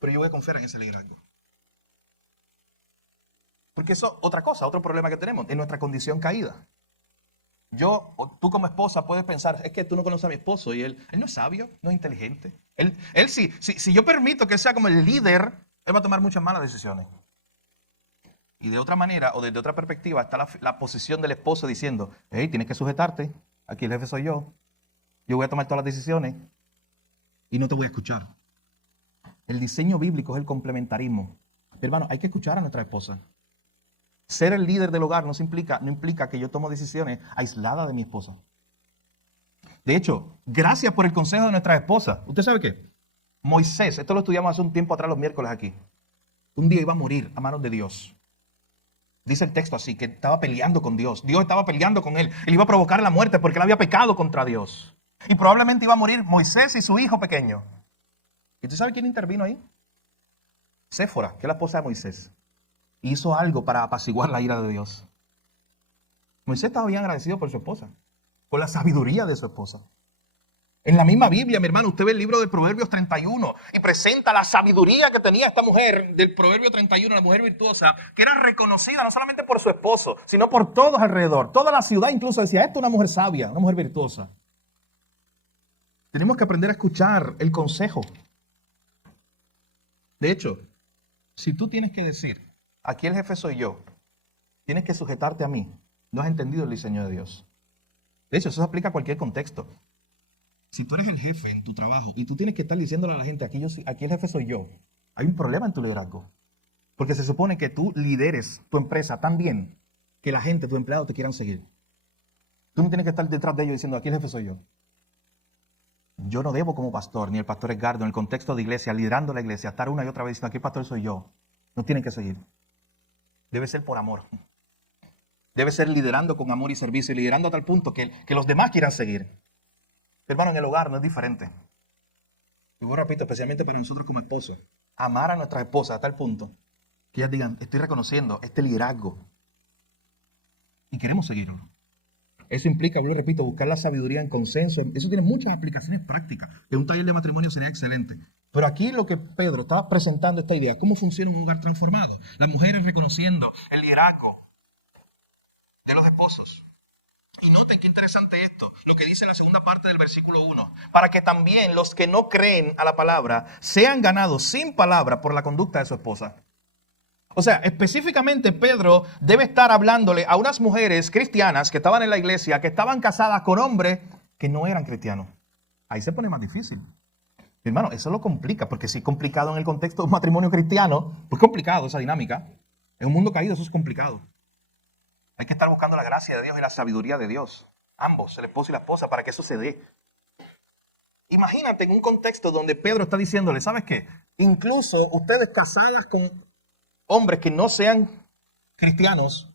Pero yo voy a confiar en ese liderazgo. Porque eso, otra cosa, otro problema que tenemos, es nuestra condición caída. Yo, o tú como esposa puedes pensar, es que tú no conoces a mi esposo y él no es sabio, no es inteligente. Él si yo permito que él sea como el líder, él va a tomar muchas malas decisiones. Y de otra manera, o desde otra perspectiva, está la posición del esposo diciendo, hey, tienes que sujetarte, aquí el jefe soy yo voy a tomar todas las decisiones y no te voy a escuchar. El diseño bíblico es el complementarismo. Hermano, hay que escuchar a nuestra esposa. Ser el líder del hogar no implica que yo tomo decisiones aisladas de mi esposa. De hecho, gracias por el consejo de nuestra esposa. ¿Usted sabe qué? Moisés, esto lo estudiamos hace un tiempo atrás los miércoles aquí. Un día iba a morir a manos de Dios. Dice el texto así, que estaba peleando con Dios. Dios estaba peleando con él. Él iba a provocar la muerte porque él había pecado contra Dios. Y probablemente iba a morir Moisés y su hijo pequeño. ¿Y usted sabe quién intervino ahí? Séfora, que es la esposa de Moisés. Hizo algo para apaciguar la ira de Dios. Moisés estaba bien agradecido por su esposa, por la sabiduría de su esposa. En la misma Biblia, mi hermano, usted ve el libro de Proverbios 31 y presenta la sabiduría que tenía esta mujer del Proverbio 31, la mujer virtuosa, que era reconocida no solamente por su esposo, sino por todos alrededor. Toda la ciudad incluso decía, esta es una mujer sabia, una mujer virtuosa. Tenemos que aprender a escuchar el consejo. De hecho, si tú tienes que decir, aquí el jefe soy yo, tienes que sujetarte a mí, no has entendido el diseño de Dios. De hecho, eso se aplica a cualquier contexto. Si tú eres el jefe en tu trabajo y tú tienes que estar diciéndole a la gente, aquí el jefe soy yo, hay un problema en tu liderazgo. Porque se supone que tú lideres tu empresa tan bien que la gente, tus empleados, te quieran seguir. Tú no tienes que estar detrás de ellos diciendo, aquí el jefe soy yo. Yo no debo como pastor, ni el pastor Edgardo, en el contexto de iglesia, liderando la iglesia, estar una y otra vez diciendo, aquí el pastor soy yo. No tienen que seguir. Debe ser por amor. Debe ser liderando con amor y servicio y liderando a tal punto que los demás quieran seguir. Hermano, en el hogar no es diferente. Y yo repito, especialmente para nosotros como esposos, amar a nuestras esposas a tal punto que ellas digan, estoy reconociendo este liderazgo y queremos seguirlo. Eso implica, yo lo repito, buscar la sabiduría en consenso. Eso tiene muchas aplicaciones prácticas. En un taller de matrimonio sería excelente. Pero aquí lo que Pedro estaba presentando esta idea, cómo funciona un hogar transformado. Las mujeres reconociendo el liderazgo de los esposos. Y noten qué interesante esto, lo que dice en la segunda parte del versículo 1. Para que también los que no creen a la palabra sean ganados sin palabra por la conducta de su esposa. O sea, específicamente Pedro debe estar hablándole a unas mujeres cristianas que estaban en la iglesia, que estaban casadas con hombres que no eran cristianos. Ahí se pone más difícil. Hermano, eso lo complica, porque si es complicado en el contexto de un matrimonio cristiano, pues complicado esa dinámica. En un mundo caído eso es complicado. Hay que estar buscando la gracia de Dios y la sabiduría de Dios. Ambos, el esposo y la esposa, para que eso se dé. Imagínate en un contexto donde Pedro está diciéndole, ¿sabes qué? Incluso ustedes casadas con hombres que no sean cristianos,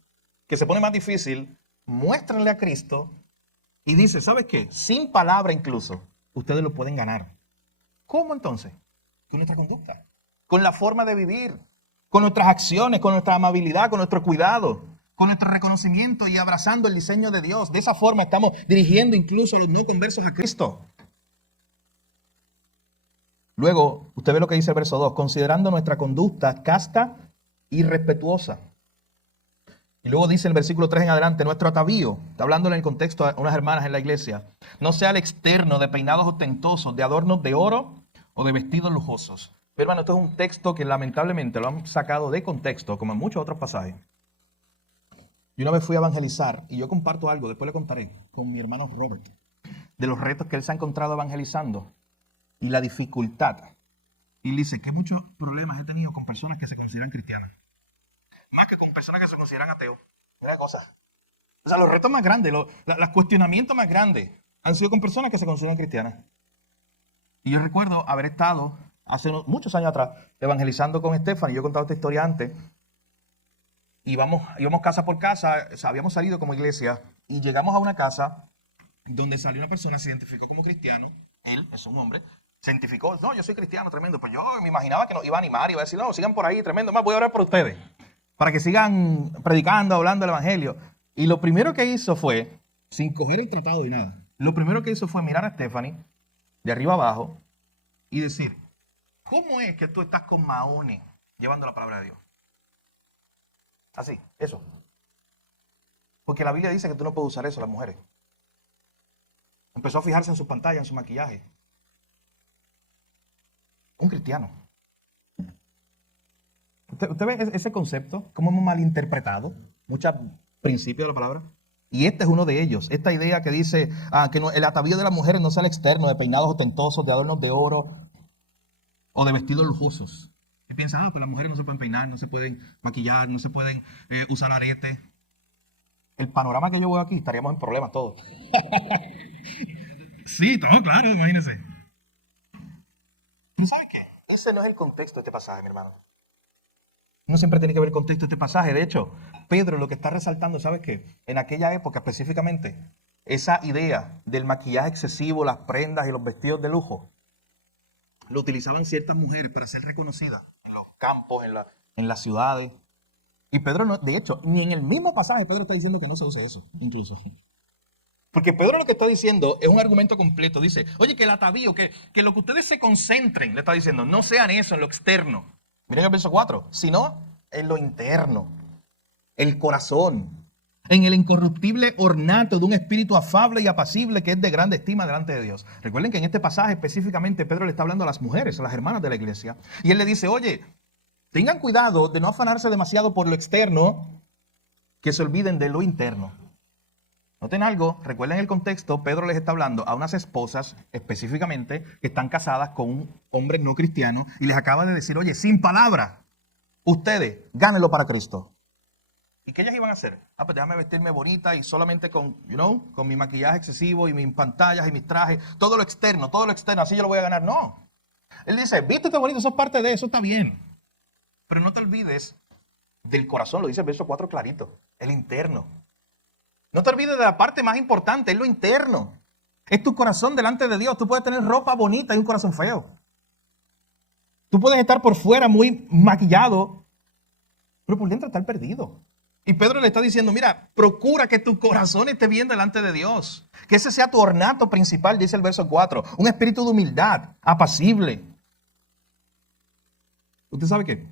que se pone más difícil, muéstrenle a Cristo y dice, ¿sabes qué? Sin palabra incluso, ustedes lo pueden ganar. ¿Cómo entonces? Con nuestra conducta, con la forma de vivir, con nuestras acciones, con nuestra amabilidad, con nuestro cuidado, con nuestro reconocimiento y abrazando el diseño de Dios. De esa forma estamos dirigiendo incluso a los no conversos a Cristo. Luego, usted ve lo que dice el verso 2, considerando nuestra conducta casta y respetuosa. Y luego dice el versículo 3 en adelante, nuestro atavío, está hablando en el contexto a unas hermanas en la iglesia, no sea el externo de peinados ostentosos, de adornos de oro o de vestidos lujosos. Pero hermano, esto es un texto que lamentablemente lo han sacado de contexto, como en muchos otros pasajes. Yo una vez fui a evangelizar, y yo comparto algo, después le contaré, con mi hermano Robert, de los retos que él se ha encontrado evangelizando y la dificultad. Y él dice que muchos problemas he tenido con personas que se consideran cristianas, más que con personas que se consideran ateos. Mira cosa. O sea, los retos más grandes, los cuestionamientos más grandes han sido con personas que se consideran cristianas. Y yo recuerdo haber estado hace muchos años atrás evangelizando con Estefan, y yo he contado esta historia antes. Íbamos casa por casa, o sea, habíamos salido como iglesia y llegamos a una casa donde salió una persona, se identificó como cristiano, él es un hombre, se identificó, no, yo soy cristiano, tremendo, pues yo me imaginaba que nos iba a animar, iba a decir, no, sigan por ahí, tremendo, más voy a orar por ustedes, para que sigan predicando, hablando del evangelio. Y lo primero que hizo fue, sin coger el tratado y nada, lo primero que hizo fue mirar a Stephanie, de arriba abajo, y decir, ¿cómo es que tú estás con Mahone llevando la palabra de Dios? Así, eso. Porque la Biblia dice que tú no puedes usar eso, las mujeres. Empezó a fijarse en su pantalla, en su maquillaje. Un cristiano. ¿Usted ve ese concepto? ¿Cómo hemos malinterpretado muchos principios de la palabra? Y este es uno de ellos. Esta idea que dice que el atavío de las mujeres no sea el externo, de peinados ostentosos, de adornos de oro o de vestidos lujosos. Y piensan, pues las mujeres no se pueden peinar, no se pueden maquillar, no se pueden usar aretes. El panorama que yo veo aquí, estaríamos en problemas todos. Sí, todo claro, imagínense. ¿Y sabes qué? Ese no es el contexto de este pasaje, mi hermano. No siempre tiene que ver el contexto de este pasaje. De hecho, Pedro lo que está resaltando, ¿sabes qué? En aquella época específicamente, esa idea del maquillaje excesivo, las prendas y los vestidos de lujo, lo utilizaban ciertas mujeres para ser reconocidas en los campos, en las ciudades. Y Pedro, no, de hecho, ni en el mismo pasaje Pedro está diciendo que no se use eso, incluso. Porque Pedro lo que está diciendo es un argumento completo. Dice, oye, que el atavío, que lo que ustedes se concentren, le está diciendo, no sean eso en lo externo. Miren el verso 4, sino en lo interno, el corazón, en el incorruptible ornato de un espíritu afable y apacible que es de grande estima delante de Dios. Recuerden que en este pasaje específicamente Pedro le está hablando a las mujeres, a las hermanas de la iglesia. Y él le dice, oye, tengan cuidado de no afanarse demasiado por lo externo, que se olviden de lo interno. Noten algo, recuerden el contexto, Pedro les está hablando a unas esposas específicamente que están casadas con un hombre no cristiano y les acaba de decir, oye, sin palabra, ustedes gánenlo para Cristo. ¿Y qué ellas iban a hacer? Pues déjame vestirme bonita y solamente con, con mi maquillaje excesivo y mis pantallas y mis trajes, todo lo externo, así yo lo voy a ganar. No. Él dice, vístete bonito, eso es parte de eso, está bien. Pero no te olvides del corazón, lo dice el verso 4 clarito, el interno. No te olvides de la parte más importante, es lo interno. Es tu corazón delante de Dios. Tú puedes tener ropa bonita y un corazón feo. Tú puedes estar por fuera muy maquillado, pero por dentro estar perdido. Y Pedro le está diciendo, mira, procura que tu corazón esté bien delante de Dios. Que ese sea tu ornato principal, dice el verso 4. Un espíritu de humildad, apacible. ¿Usted sabe qué?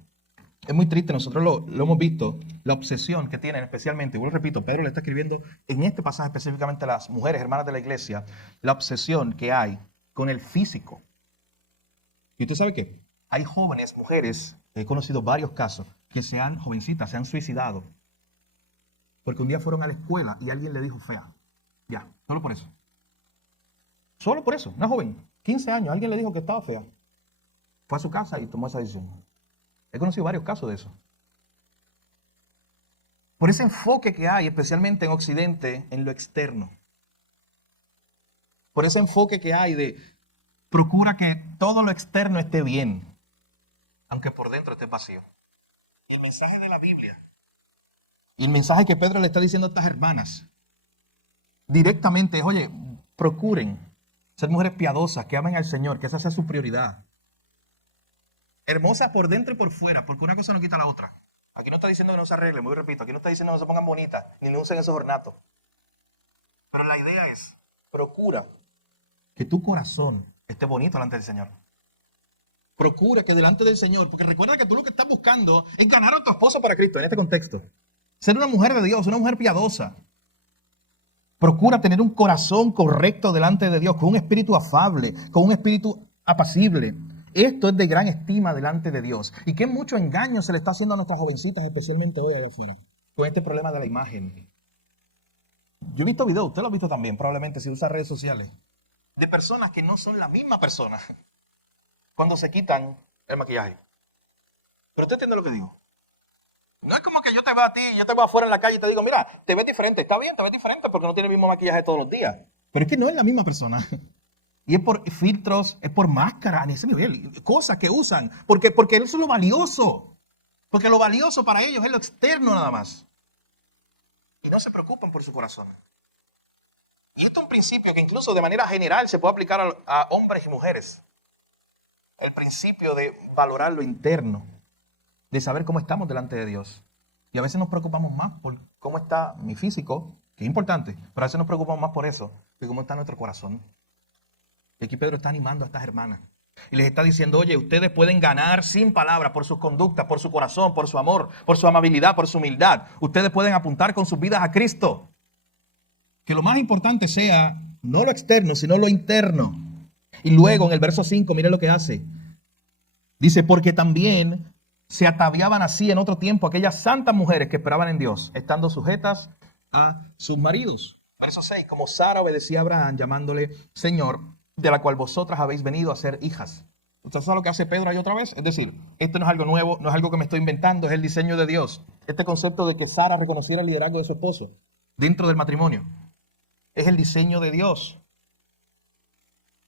Es muy triste, nosotros lo hemos visto, la obsesión que tienen especialmente, y vuelvo repito, Pedro le está escribiendo en este pasaje específicamente a las mujeres, hermanas de la iglesia, la obsesión que hay con el físico. ¿Y usted sabe qué? Hay jóvenes, mujeres, he conocido varios casos, que jovencitas, se han suicidado, porque un día fueron a la escuela y alguien le dijo fea. Ya, solo por eso. Solo por eso, una joven, 15 años, alguien le dijo que estaba fea. Fue a su casa y tomó esa decisión. He conocido varios casos de eso. Por ese enfoque que hay, especialmente en Occidente, en lo externo. Por ese enfoque que hay de procura que todo lo externo esté bien, aunque por dentro esté vacío. Y el mensaje de la Biblia, y el mensaje que Pedro le está diciendo a estas hermanas, directamente es, oye, procuren ser mujeres piadosas, que amen al Señor, que esa sea su prioridad. Hermosas por dentro y por fuera, porque una cosa no quita la otra. Aquí no está diciendo que no se arreglen, muy repito, aquí no está diciendo que no se pongan bonitas, ni no usen esos ornatos. Pero la idea es, procura que tu corazón esté bonito delante del Señor. Procura que delante del Señor, porque recuerda que tú lo que estás buscando es ganar a tu esposo para Cristo, en este contexto. Ser una mujer de Dios, una mujer piadosa. Procura tener un corazón correcto delante de Dios, con un espíritu afable, con un espíritu apacible. Esto es de gran estima delante de Dios. Y que mucho engaño se le está haciendo a nuestras jovencitas, especialmente hoy, con este problema de la imagen. Yo he visto videos, usted lo ha visto también, probablemente si usa redes sociales, de personas que no son la misma persona cuando se quitan el maquillaje. Pero usted entiende lo que digo. No es como que yo te veo a ti, yo te veo afuera en la calle y te digo, mira, te ves diferente. Está bien, te ves diferente porque no tiene el mismo maquillaje todos los días. Pero es que no es la misma persona. Y es por filtros, es por máscara, en ese nivel, cosas que usan. Porque eso es lo valioso. Porque lo valioso para ellos es lo externo nada más. Y no se preocupan por su corazón. Y esto es un principio que incluso de manera general se puede aplicar a hombres y mujeres. El principio de valorar lo interno, de saber cómo estamos delante de Dios. Y a veces nos preocupamos más por cómo está mi físico, que es importante, pero a veces nos preocupamos más por eso, que cómo está nuestro corazón. Y aquí Pedro está animando a estas hermanas. Y les está diciendo, oye, ustedes pueden ganar sin palabras por sus conductas, por su corazón, por su amor, por su amabilidad, por su humildad. Ustedes pueden apuntar con sus vidas a Cristo. Que lo más importante sea no lo externo, sino lo interno. Y luego en el verso 5, miren lo que hace. Dice, porque también se ataviaban así en otro tiempo aquellas santas mujeres que esperaban en Dios, estando sujetas a sus maridos. Verso 6, como Sara obedecía a Abraham, llamándole Señor, de la cual vosotras habéis venido a ser hijas. ¿Usted sabe lo que hace Pedro ahí otra vez? Es decir, esto no es algo nuevo, no es algo que me estoy inventando, es el diseño de Dios. Este concepto de que Sara reconociera el liderazgo de su esposo dentro del matrimonio. Es el diseño de Dios.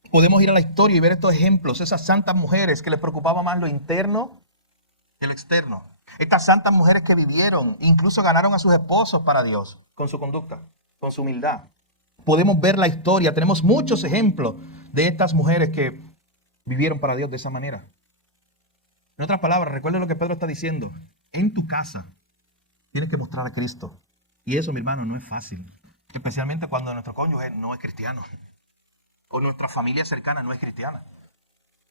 Podemos ir a la historia y ver estos ejemplos, esas santas mujeres que les preocupaba más lo interno que lo externo. Estas santas mujeres que vivieron, incluso ganaron a sus esposos para Dios, con su conducta, con su humildad. Podemos ver la historia, tenemos muchos ejemplos de estas mujeres que vivieron para Dios de esa manera. En otras palabras, recuerden lo que Pedro está diciendo. En tu casa tienes que mostrar a Cristo. Y eso, mi hermano, no es fácil. Especialmente cuando nuestro cónyuge no es cristiano. O nuestra familia cercana no es cristiana.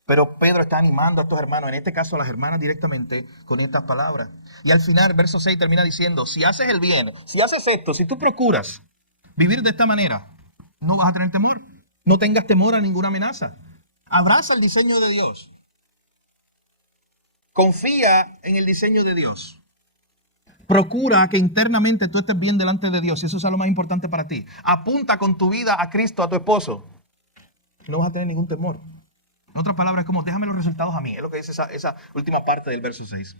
Pero Pedro está animando a estos hermanos, en este caso a las hermanas directamente, con estas palabras. Y al final, verso 6 termina diciendo, si haces el bien, si haces esto, si tú procuras vivir de esta manera, no vas a tener temor. No tengas temor a ninguna amenaza. Abraza el diseño de Dios. Confía en el diseño de Dios. Procura que internamente tú estés bien delante de Dios, y eso es lo más importante para ti. Apunta con tu vida a Cristo, a tu esposo. No vas a tener ningún temor. En otras palabras, es como, déjame los resultados a mí. Es lo que dice esa última parte del verso 6.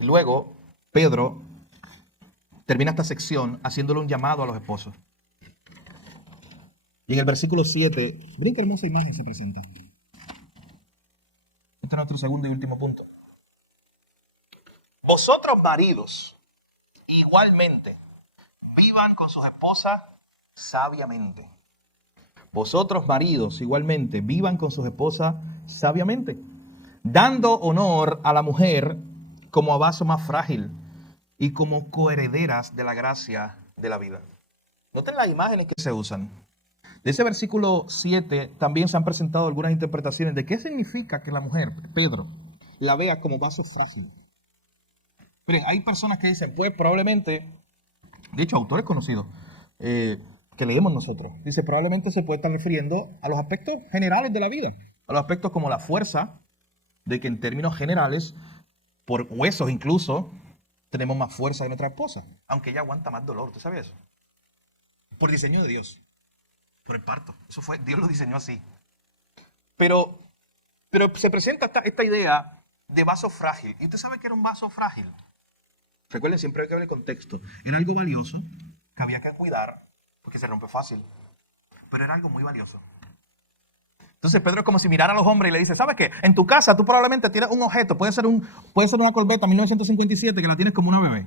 Y luego, Pedro termina esta sección haciéndole un llamado a los esposos. Y en el versículo 7, miren qué hermosa imagen se presenta. Este es nuestro segundo y último punto. Vosotros, maridos, igualmente, vivan con sus esposas sabiamente. Vosotros, maridos, igualmente, vivan con sus esposas sabiamente, dando honor a la mujer como a vaso más frágil y como coherederas de la gracia de la vida. Noten las imágenes que se usan. De ese versículo 7 también se han presentado algunas interpretaciones de qué significa que la mujer, Pedro, la vea como vaso frágil. Miren, hay personas que dicen, pues probablemente, de hecho, autores conocidos, que leemos nosotros. Dice, probablemente se puede estar refiriendo a los aspectos generales de la vida. A los aspectos como la fuerza, de que en términos generales, por huesos incluso, tenemos más fuerza que nuestra esposa. Aunque ella aguanta más dolor, ¿tú sabes eso? Por diseño de Dios. Por el parto. Eso fue, Dios lo diseñó así. Pero se presenta esta idea de vaso frágil. ¿Y usted sabe qué era un vaso frágil? Recuerden, siempre hay que ver el contexto. Era algo valioso que había que cuidar, porque se rompe fácil. Pero era algo muy valioso. Entonces Pedro es como si mirara a los hombres y le dice, ¿sabes qué? En tu casa tú probablemente tienes un objeto, puede ser una Corvette 1957 que la tienes como una bebé.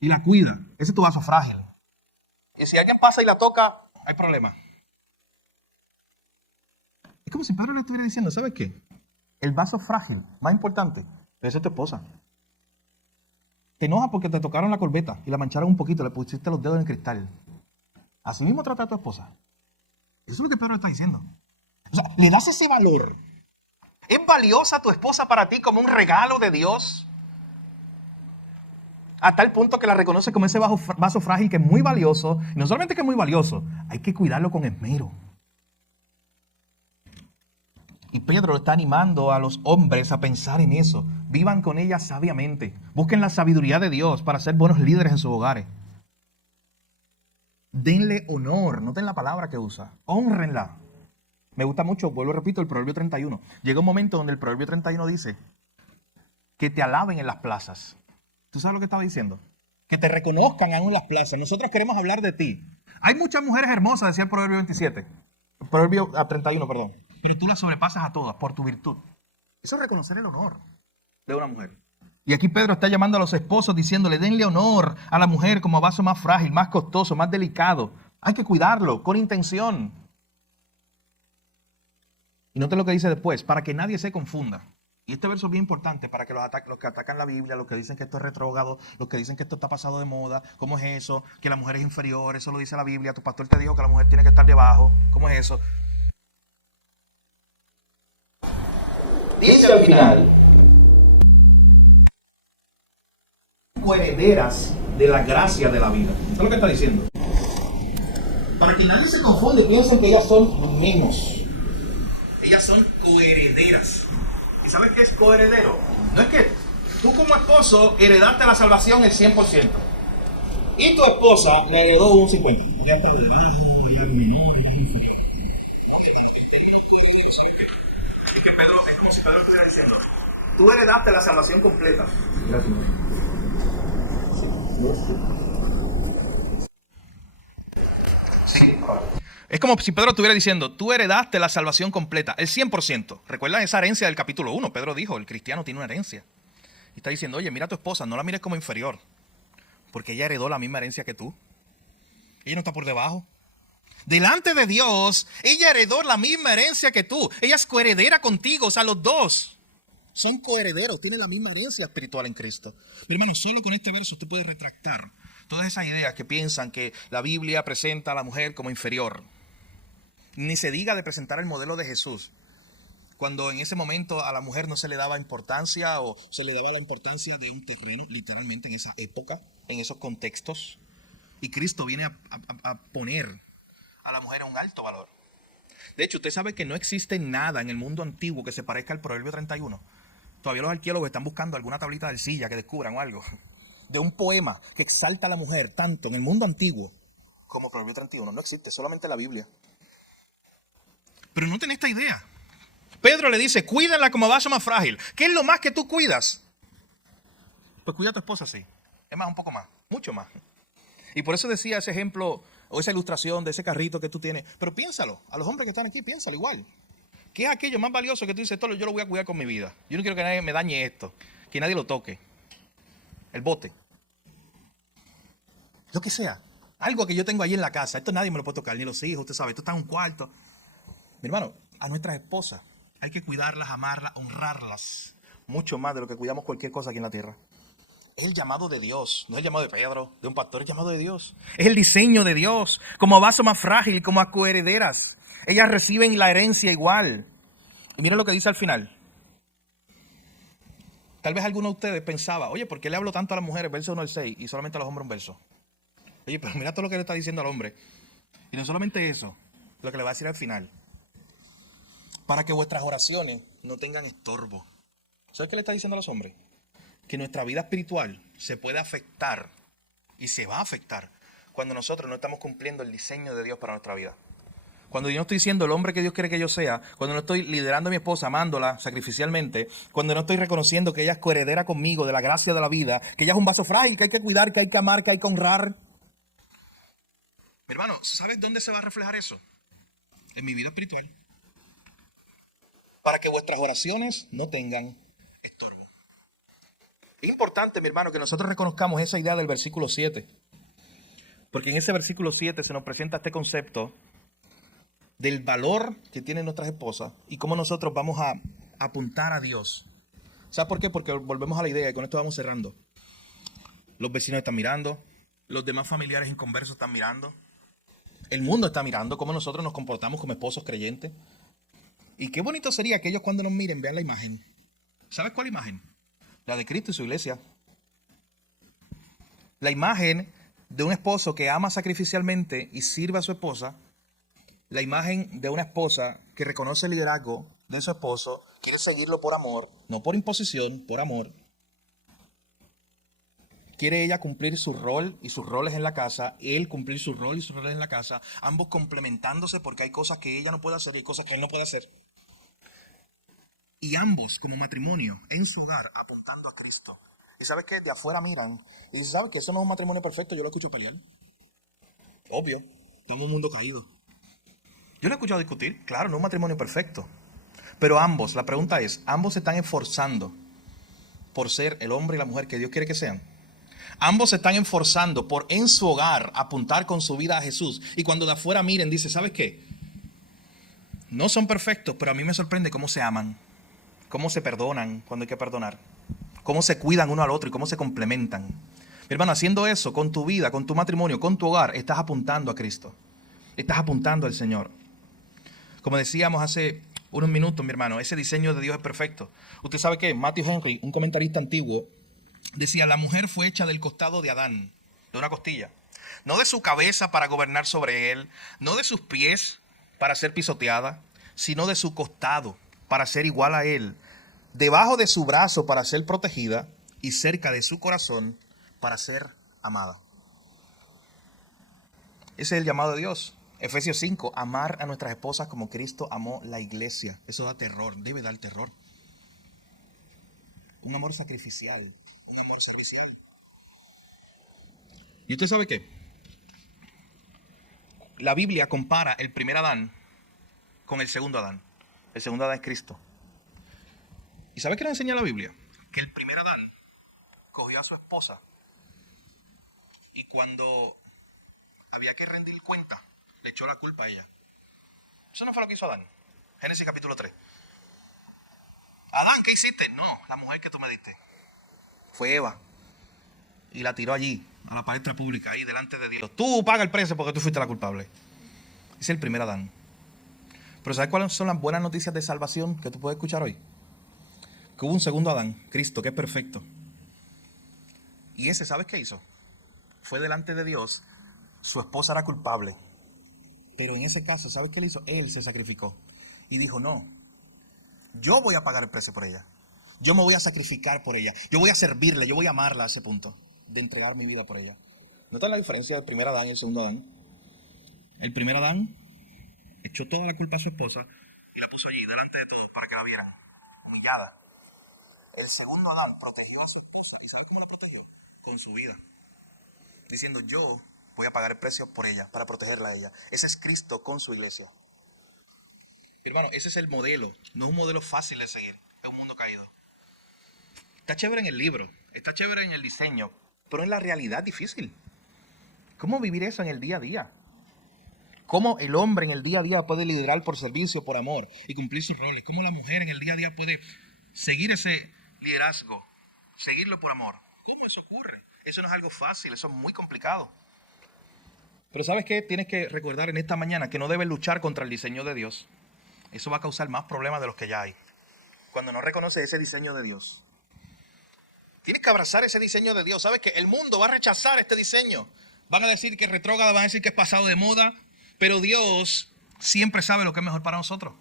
Y la cuida. Ese es tu vaso frágil. Y si alguien pasa y la toca, hay problema. Es como si Pedro le estuviera diciendo, ¿sabes qué? El vaso frágil, más importante, es tu esposa. Te enoja porque te tocaron la corbeta y la mancharon un poquito, le pusiste los dedos en el cristal. Así mismo trata a tu esposa. Eso es lo que Pedro está diciendo. O sea, le das ese valor. ¿Es valiosa tu esposa para ti como un regalo de Dios? A tal punto que la reconoce como ese vaso frágil que es muy valioso. Y no solamente que es muy valioso, hay que cuidarlo con esmero. Y Pedro está animando a los hombres a pensar en eso. Vivan con ella sabiamente. Busquen la sabiduría de Dios para ser buenos líderes en sus hogares. Denle honor. Noten la palabra que usa. Hónrenla. Me gusta mucho, vuelvo y repito, el Proverbio 31. Llega un momento donde el Proverbio 31 dice que te alaben en las plazas. ¿Tú sabes lo que estaba diciendo? Que te reconozcan aún en las plazas. Nosotros queremos hablar de ti. Hay muchas mujeres hermosas, decía el Proverbio 27. El Proverbio 31, perdón. Pero tú las sobrepasas a todas por tu virtud. Eso es reconocer el honor de una mujer. Y aquí Pedro está llamando a los esposos diciéndole, denle honor a la mujer como vaso más frágil, más costoso, más delicado. Hay que cuidarlo con intención. Y noten lo que dice después, para que nadie se confunda. Y este verso es bien importante para que los que atacan la Biblia, los que dicen que esto es retrógrado, los que dicen que esto está pasado de moda, ¿cómo es eso? Que la mujer es inferior, eso lo dice la Biblia, tu pastor te dijo que la mujer tiene que estar debajo, ¿cómo es eso? Dice al final, coherederas de la gracia de la vida. ¿Eso es lo que está diciendo? Para que nadie se confunde, piensen que ellas son menos. Ellas son coherederas. ¿Y sabes qué es coheredero? No es que tú como esposo heredaste la salvación el 100%. Y tu esposa le heredó un 50%. Ya está debajo, ya es menor, ya es inferior. ¿Sabes qué? Es que Pedro, es como si Pedro estuviera diciendo, tú heredaste la salvación completa. Sí. Es como si Pedro estuviera diciendo, tú heredaste la salvación completa, el 100%. ¿Recuerdan esa herencia del capítulo 1? Pedro dijo, el cristiano tiene una herencia. Y está diciendo, oye, mira a tu esposa, no la mires como inferior, porque ella heredó la misma herencia que tú. Ella no está por debajo. Delante de Dios, ella heredó la misma herencia que tú. Ella es coheredera contigo, o sea, los dos son coherederos, tienen la misma herencia espiritual en Cristo. Pero hermano, solo con este verso usted puede retractar Todas esas ideas que piensan que la Biblia presenta a la mujer como inferior. Ni se diga de presentar el modelo de Jesús, cuando en ese momento a la mujer no se le daba importancia o se le daba la importancia de un terreno, literalmente en esa época, en esos contextos. Y Cristo viene a poner a la mujer a un alto valor. De hecho, usted sabe que no existe nada en el mundo antiguo que se parezca al Proverbio 31. Todavía los arqueólogos están buscando alguna tablita de arcilla que descubran o algo. De un poema que exalta a la mujer tanto en el mundo antiguo como Proverbio 31. No existe, solamente la Biblia. Pero no tenés esta idea. Pedro le dice, cuídala como vaso más frágil. ¿Qué es lo más que tú cuidas? Pues cuida a tu esposa, sí. Es más, un poco más, mucho más. Y por eso decía ese ejemplo o esa ilustración de ese carrito que tú tienes. Pero piénsalo, a los hombres que están aquí, piénsalo igual. ¿Qué es aquello más valioso que tú dices, todo yo lo voy a cuidar con mi vida? Yo no quiero que nadie me dañe esto, que nadie lo toque. El bote. Lo que sea. Algo que yo tengo ahí en la casa. Esto nadie me lo puede tocar, ni los hijos, usted sabe. Esto está en un cuarto. Mi hermano, a nuestras esposas hay que cuidarlas, amarlas, honrarlas. Mucho más de lo que cuidamos cualquier cosa aquí en la tierra. Es el llamado de Dios, no es el llamado de Pedro, de un pastor, es el llamado de Dios. Es el diseño de Dios, como vaso más frágil, como a coherederas. Ellas reciben la herencia igual. Y miren lo que dice al final. Tal vez alguno de ustedes pensaba, oye, ¿por qué le hablo tanto a las mujeres, verso 1 al 6, y solamente a los hombres un verso? Oye, pero mira todo lo que le está diciendo al hombre. Y no solamente eso, lo que le va a decir al final. Para que vuestras oraciones no tengan estorbo. ¿Sabes qué le está diciendo a los hombres? Que nuestra vida espiritual se puede afectar y se va a afectar cuando nosotros no estamos cumpliendo el diseño de Dios para nuestra vida. Cuando yo no estoy siendo el hombre que Dios quiere que yo sea, cuando no estoy liderando a mi esposa, amándola sacrificialmente, cuando no estoy reconociendo que ella es coheredera conmigo de la gracia de la vida, que ella es un vaso frágil, que hay que cuidar, que hay que amar, que hay que honrar. Mi hermano, ¿sabes dónde se va a reflejar eso? En mi vida espiritual. Para que vuestras oraciones no tengan estorbo. Es importante, mi hermano, que nosotros reconozcamos esa idea del versículo 7. Porque en ese versículo 7 se nos presenta este concepto del valor que tienen nuestras esposas y cómo nosotros vamos a apuntar a Dios. ¿Sabes por qué? Porque volvemos a la idea y con esto vamos cerrando. Los vecinos están mirando, los demás familiares inconversos están mirando, el mundo está mirando cómo nosotros nos comportamos como esposos creyentes. Y qué bonito sería que ellos cuando nos miren vean la imagen. ¿Sabes cuál imagen? La de Cristo y su iglesia. La imagen de un esposo que ama sacrificialmente y sirve a su esposa. La imagen de una esposa que reconoce el liderazgo de su esposo, quiere seguirlo por amor, no por imposición, por amor. Quiere ella cumplir su rol y sus roles en la casa, él cumplir su rol y sus roles en la casa, ambos complementándose porque hay cosas que ella no puede hacer y hay cosas que él no puede hacer. Y ambos como matrimonio en su hogar apuntando a Cristo. Y sabes que de afuera miran y dicen, ¿sabes que eso no es un matrimonio perfecto? Yo lo escucho pelear. Obvio, todo el mundo caído. Yo lo he escuchado discutir, claro, no es un matrimonio perfecto. Pero ambos, la pregunta es, ambos se están esforzando por ser el hombre y la mujer que Dios quiere que sean. Ambos se están esforzando por en su hogar apuntar con su vida a Jesús. Y cuando de afuera miren, dice, ¿sabes qué? No son perfectos, pero a mí me sorprende cómo se aman, cómo se perdonan cuando hay que perdonar, cómo se cuidan uno al otro y cómo se complementan. Mi hermano, haciendo eso con tu vida, con tu matrimonio, con tu hogar, estás apuntando a Cristo. Estás apuntando al Señor. Como decíamos hace unos minutos, mi hermano, ese diseño de Dios es perfecto. Usted sabe que Matthew Henry, un comentarista antiguo, decía, la mujer fue hecha del costado de Adán, de una costilla. No de su cabeza para gobernar sobre él, no de sus pies para ser pisoteada, sino de su costado para ser igual a él, debajo de su brazo para ser protegida y cerca de su corazón para ser amada. Ese es el llamado de Dios. Efesios 5, amar a nuestras esposas como Cristo amó la iglesia. Eso da terror, debe dar terror. Un amor sacrificial, un amor servicial. ¿Y usted sabe qué? La Biblia compara el primer Adán con el segundo Adán. El segundo Adán es Cristo. ¿Y sabe qué nos enseña la Biblia? Que el primer Adán cogió a su esposa y cuando había que rendir cuenta, le echó la culpa a ella. Eso no fue lo que hizo Adán. Génesis capítulo 3. Adán, ¿qué hiciste? No, la mujer que tú me diste. Fue Eva. Y la tiró allí, a la palestra pública, ahí delante de Dios. Tú paga el precio porque tú fuiste la culpable. Ese es el primer Adán. Pero ¿sabes cuáles son las buenas noticias de salvación que tú puedes escuchar hoy? Que hubo un segundo Adán, Cristo, que es perfecto. Y ese, ¿sabes qué hizo? Fue delante de Dios, su esposa era culpable. Pero en ese caso, ¿sabes qué le hizo? Él se sacrificó. Y dijo, no, yo voy a pagar el precio por ella. Yo me voy a sacrificar por ella. Yo voy a servirle, yo voy a amarla a ese punto. De entregar mi vida por ella. ¿Notan la diferencia del primer Adán y el segundo Adán? El primer Adán echó toda la culpa a su esposa y la puso allí delante de todos para que la vieran, humillada. El segundo Adán protegió a su esposa. ¿Y sabes cómo la protegió? Con su vida. Diciendo, yo voy a pagar el precio por ella, para protegerla a ella. Ese es Cristo con su iglesia. Hermano, ese es el modelo. No es un modelo fácil de seguir. Es un mundo caído. Está chévere en el libro, está chévere en el diseño, pero en la realidad difícil. ¿Cómo vivir eso en el día a día? ¿Cómo el hombre en el día a día puede liderar por servicio, por amor y cumplir sus roles? ¿Cómo la mujer en el día a día puede seguir ese liderazgo, seguirlo por amor? ¿Cómo eso ocurre? Eso no es algo fácil, eso es muy complicado. Pero ¿sabes qué? Tienes que recordar en esta mañana que no debes luchar contra el diseño de Dios. Eso va a causar más problemas de los que ya hay. Cuando no reconoces ese diseño de Dios. Tienes que abrazar ese diseño de Dios. ¿Sabes qué? El mundo va a rechazar este diseño. Van a decir que es retrógrado, van a decir que es pasado de moda. Pero Dios siempre sabe lo que es mejor para nosotros.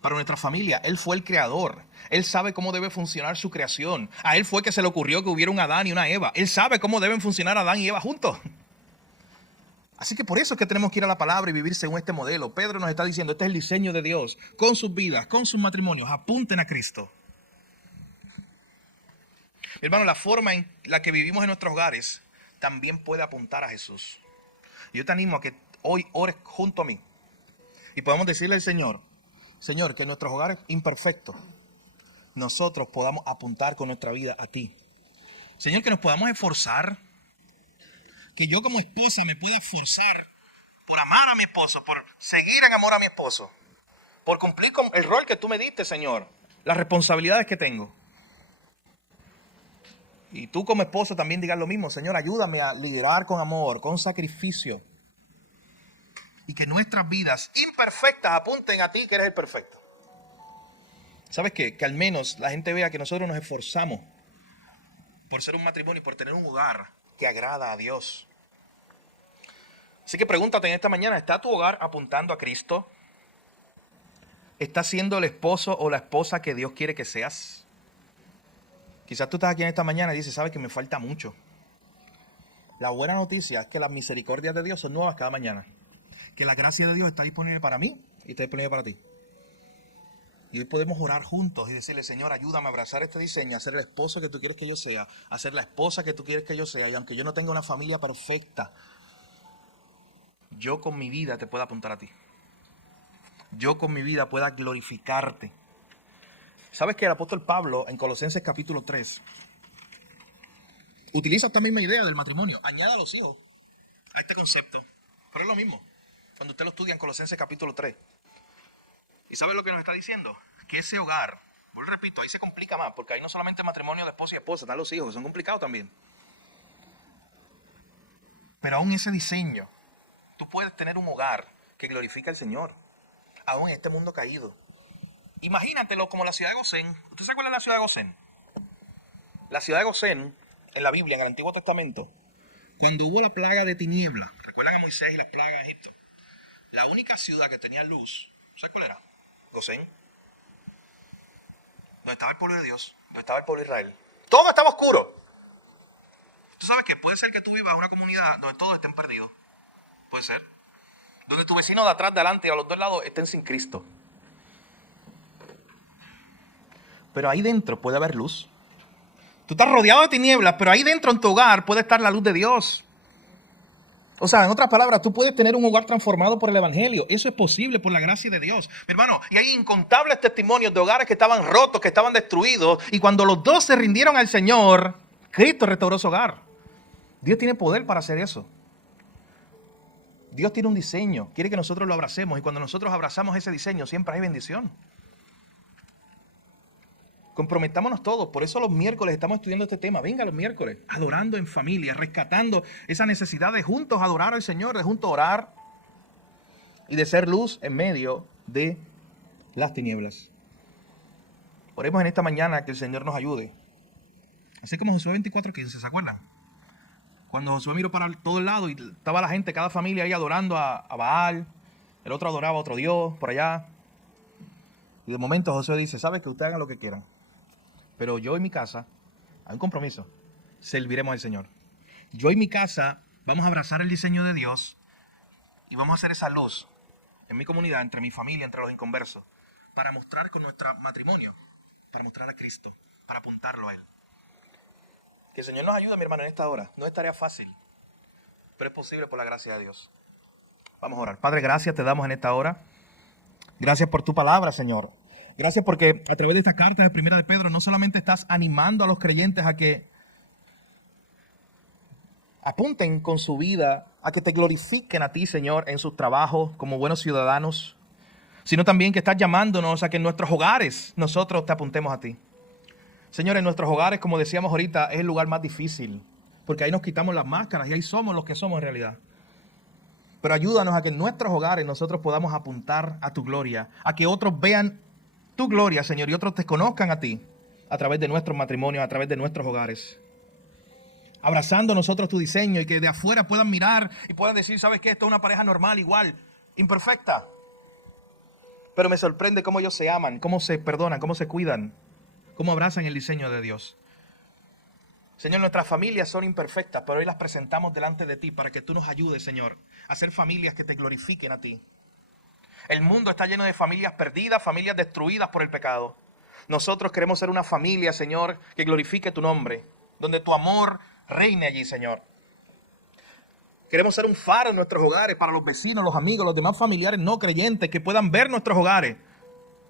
Para nuestra familia. Él fue el creador. Él sabe cómo debe funcionar su creación. A Él fue que se le ocurrió que hubiera un Adán y una Eva. Él sabe cómo deben funcionar Adán y Eva juntos. Así que por eso es que tenemos que ir a la palabra y vivir según este modelo. Pedro nos está diciendo, este es el diseño de Dios. Con sus vidas, con sus matrimonios. Apunten a Cristo. Mi hermano, la forma en la que vivimos en nuestros hogares también puede apuntar a Jesús. Yo te animo a que hoy ores junto a mí. Y podamos decirle al Señor, Señor, que en nuestros hogares imperfectos, nosotros podamos apuntar con nuestra vida a ti. Señor, que nos podamos esforzar. Que yo como esposa me pueda esforzar por amar a mi esposo, por seguir en amor a mi esposo. Por cumplir con el rol que tú me diste, Señor. Las responsabilidades que tengo. Y tú como esposo también digas lo mismo. Señor, ayúdame a liderar con amor, con sacrificio. Y que nuestras vidas imperfectas apunten a ti, que eres el perfecto. ¿Sabes qué? Que al menos la gente vea que nosotros nos esforzamos por ser un matrimonio y por tener un hogar que agrada a Dios. Así que pregúntate en esta mañana, ¿está tu hogar apuntando a Cristo? ¿Estás siendo el esposo o la esposa que Dios quiere que seas? Quizás tú estás aquí en esta mañana y dices, sabes que me falta mucho. La buena noticia es que las misericordias de Dios son nuevas cada mañana. Que la gracia de Dios está disponible para mí y está disponible para ti. Y hoy podemos orar juntos y decirle, Señor, ayúdame a abrazar este diseño, a ser el esposo que tú quieres que yo sea, a ser la esposa que tú quieres que yo sea. Y aunque yo no tenga una familia perfecta, yo con mi vida te puedo apuntar a ti. Yo con mi vida pueda glorificarte. ¿Sabes que el apóstol Pablo en Colosenses capítulo 3 utiliza esta misma idea del matrimonio? Añade a los hijos a este concepto. Pero es lo mismo cuando usted lo estudia en Colosenses capítulo 3. ¿Y sabe lo que nos está diciendo? Que ese hogar, vuelvo repito, ahí se complica más, porque ahí no solamente matrimonio de esposo y esposa, están los hijos, que son complicados también. Pero aún ese diseño, tú puedes tener un hogar que glorifica al Señor, aún en este mundo caído. Imagínatelo como la ciudad de Gosén. ¿Usted se acuerda de la ciudad de Gosén? La ciudad de Gosén, en la Biblia, en el Antiguo Testamento, cuando hubo la plaga de tiniebla, ¿recuerdan a Moisés y las plagas de Egipto? La única ciudad que tenía luz, ¿sabes cuál era? Gosén. Donde estaba el pueblo de Dios, donde estaba el pueblo de Israel. Todo estaba oscuro. ¿Tú sabes qué? Puede ser que tú vivas en una comunidad donde todos estén perdidos. Puede ser. Donde tu vecino de atrás, de adelante y a los dos lados estén sin Cristo. Pero ahí dentro puede haber luz. Tú estás rodeado de tinieblas, pero ahí dentro en tu hogar puede estar la luz de Dios. O sea, en otras palabras, tú puedes tener un hogar transformado por el Evangelio. Eso es posible por la gracia de Dios. Mi hermano, y hay incontables testimonios de hogares que estaban rotos, que estaban destruidos. Y cuando los dos se rindieron al Señor, Cristo restauró su hogar. Dios tiene poder para hacer eso. Dios tiene un diseño. Quiere que nosotros lo abracemos. Y cuando nosotros abrazamos ese diseño, siempre hay bendición. Comprometámonos todos. Por eso los miércoles estamos estudiando este tema. Venga los miércoles, adorando en familia, rescatando esa necesidad de juntos adorar al Señor, de juntos orar y de ser luz en medio de las tinieblas. Oremos en esta mañana que el Señor nos ayude. Así como Josué 24:15, ¿se acuerdan? Cuando Josué miró para todo el lado y estaba la gente, cada familia ahí adorando a Baal, el otro adoraba a otro Dios por allá. Y de momento Josué dice, ¿sabes que ustedes hagan lo que quieran? Pero yo y mi casa, hay un compromiso, serviremos al Señor. Yo y mi casa vamos a abrazar el diseño de Dios y vamos a hacer esa luz en mi comunidad, entre mi familia, entre los inconversos, para mostrar con nuestro matrimonio, para mostrar a Cristo, para apuntarlo a Él. Que el Señor nos ayude, mi hermano, en esta hora. No es tarea fácil, pero es posible por la gracia de Dios. Vamos a orar. Padre, gracias te damos en esta hora. Gracias por tu palabra, Señor. Gracias porque a través de esta carta de Primera de Pedro no solamente estás animando a los creyentes a que apunten con su vida, a que te glorifiquen a ti, Señor, en sus trabajos como buenos ciudadanos, sino también que estás llamándonos a que en nuestros hogares nosotros te apuntemos a ti. Señor, en nuestros hogares, como decíamos ahorita, es el lugar más difícil, porque ahí nos quitamos las máscaras y ahí somos los que somos en realidad. Pero ayúdanos a que en nuestros hogares nosotros podamos apuntar a tu gloria, a que otros vean tu gloria, Señor, y otros te conozcan a ti a través de nuestros matrimonios, a través de nuestros hogares. Abrazando nosotros tu diseño y que de afuera puedan mirar y puedan decir, ¿sabes qué? Esto es una pareja normal, igual, imperfecta. Pero me sorprende cómo ellos se aman, cómo se perdonan, cómo se cuidan, cómo abrazan el diseño de Dios. Señor, nuestras familias son imperfectas, pero hoy las presentamos delante de ti para que tú nos ayudes, Señor, a ser familias que te glorifiquen a ti. El mundo está lleno de familias perdidas, familias destruidas por el pecado. Nosotros queremos ser una familia, Señor, que glorifique tu nombre, donde tu amor reine allí, Señor. Queremos ser un faro en nuestros hogares para los vecinos, los amigos, los demás familiares no creyentes que puedan ver nuestros hogares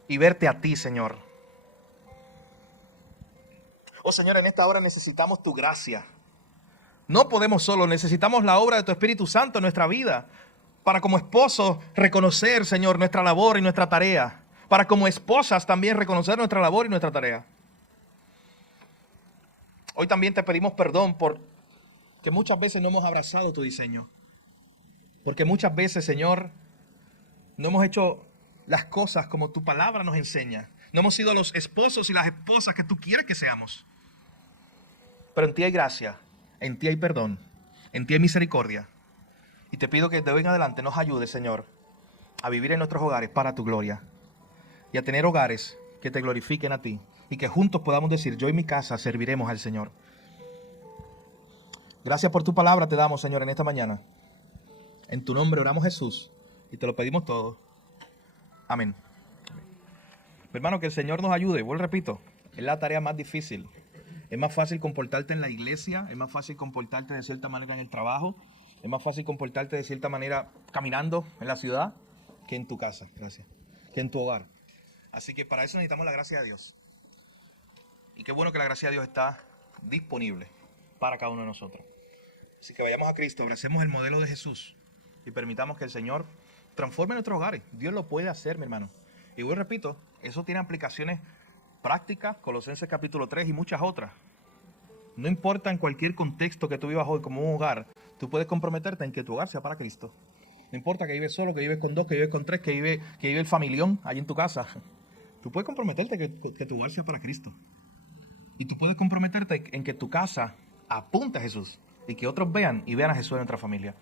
y verte a ti, Señor. Oh, Señor, en esta hora necesitamos tu gracia. No podemos solo, necesitamos la obra de tu Espíritu Santo en nuestra vida para como esposos reconocer, Señor, nuestra labor y nuestra tarea. Para como esposas también reconocer nuestra labor y nuestra tarea. Hoy también te pedimos perdón por que muchas veces no hemos abrazado tu diseño. Porque muchas veces, Señor, no hemos hecho las cosas como tu palabra nos enseña. No hemos sido los esposos y las esposas que tú quieres que seamos. Pero en ti hay gracia, en ti hay perdón, en ti hay misericordia. Y te pido que de hoy en adelante nos ayudes, Señor, a vivir en nuestros hogares para tu gloria. Y a tener hogares que te glorifiquen a ti. Y que juntos podamos decir, yo y mi casa serviremos al Señor. Gracias por tu palabra te damos, Señor, en esta mañana. En tu nombre oramos, Jesús, y te lo pedimos todo. Amén. Mi hermano, que el Señor nos ayude. Vuelvo, repito, es la tarea más difícil. Es más fácil comportarte en la iglesia, es más fácil comportarte de cierta manera en el trabajo, es más fácil comportarte de cierta manera caminando en la ciudad que en tu casa, gracias, que en tu hogar. Así que para eso necesitamos la gracia de Dios. Y qué bueno que la gracia de Dios está disponible para cada uno de nosotros. Así que vayamos a Cristo, abracemos el modelo de Jesús y permitamos que el Señor transforme nuestros hogares. Dios lo puede hacer, mi hermano. Y vuelvo, repito, eso tiene aplicaciones prácticas, Colosenses capítulo 3 y muchas otras. No importa en cualquier contexto que tú vivas hoy como un hogar, tú puedes comprometerte en que tu hogar sea para Cristo. No importa que vives solo, que vives con dos, que vives con tres, que vive el familión allí en tu casa. Tú puedes comprometerte que tu hogar sea para Cristo. Y tú puedes comprometerte en que tu casa apunte a Jesús y que otros vean a Jesús en nuestra familia.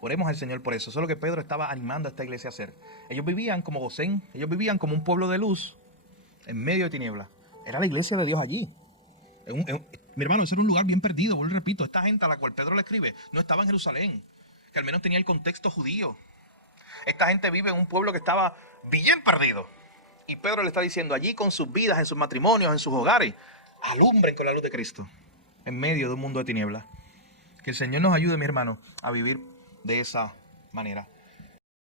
Oremos al Señor por eso. Eso es lo que Pedro estaba animando a esta iglesia a hacer. Ellos vivían como Gosén, ellos vivían como un pueblo de luz en medio de tinieblas. Era la iglesia de Dios allí. Mi hermano, ese era un lugar bien perdido. Vuelvo y repito, esta gente a la cual Pedro le escribe no estaba en Jerusalén, que al menos tenía el contexto judío. Esta gente vive en un pueblo que estaba bien perdido. Y Pedro le está diciendo allí con sus vidas, en sus matrimonios, en sus hogares, alumbren con la luz de Cristo en medio de un mundo de tinieblas. Que el Señor nos ayude, mi hermano, a vivir de esa manera.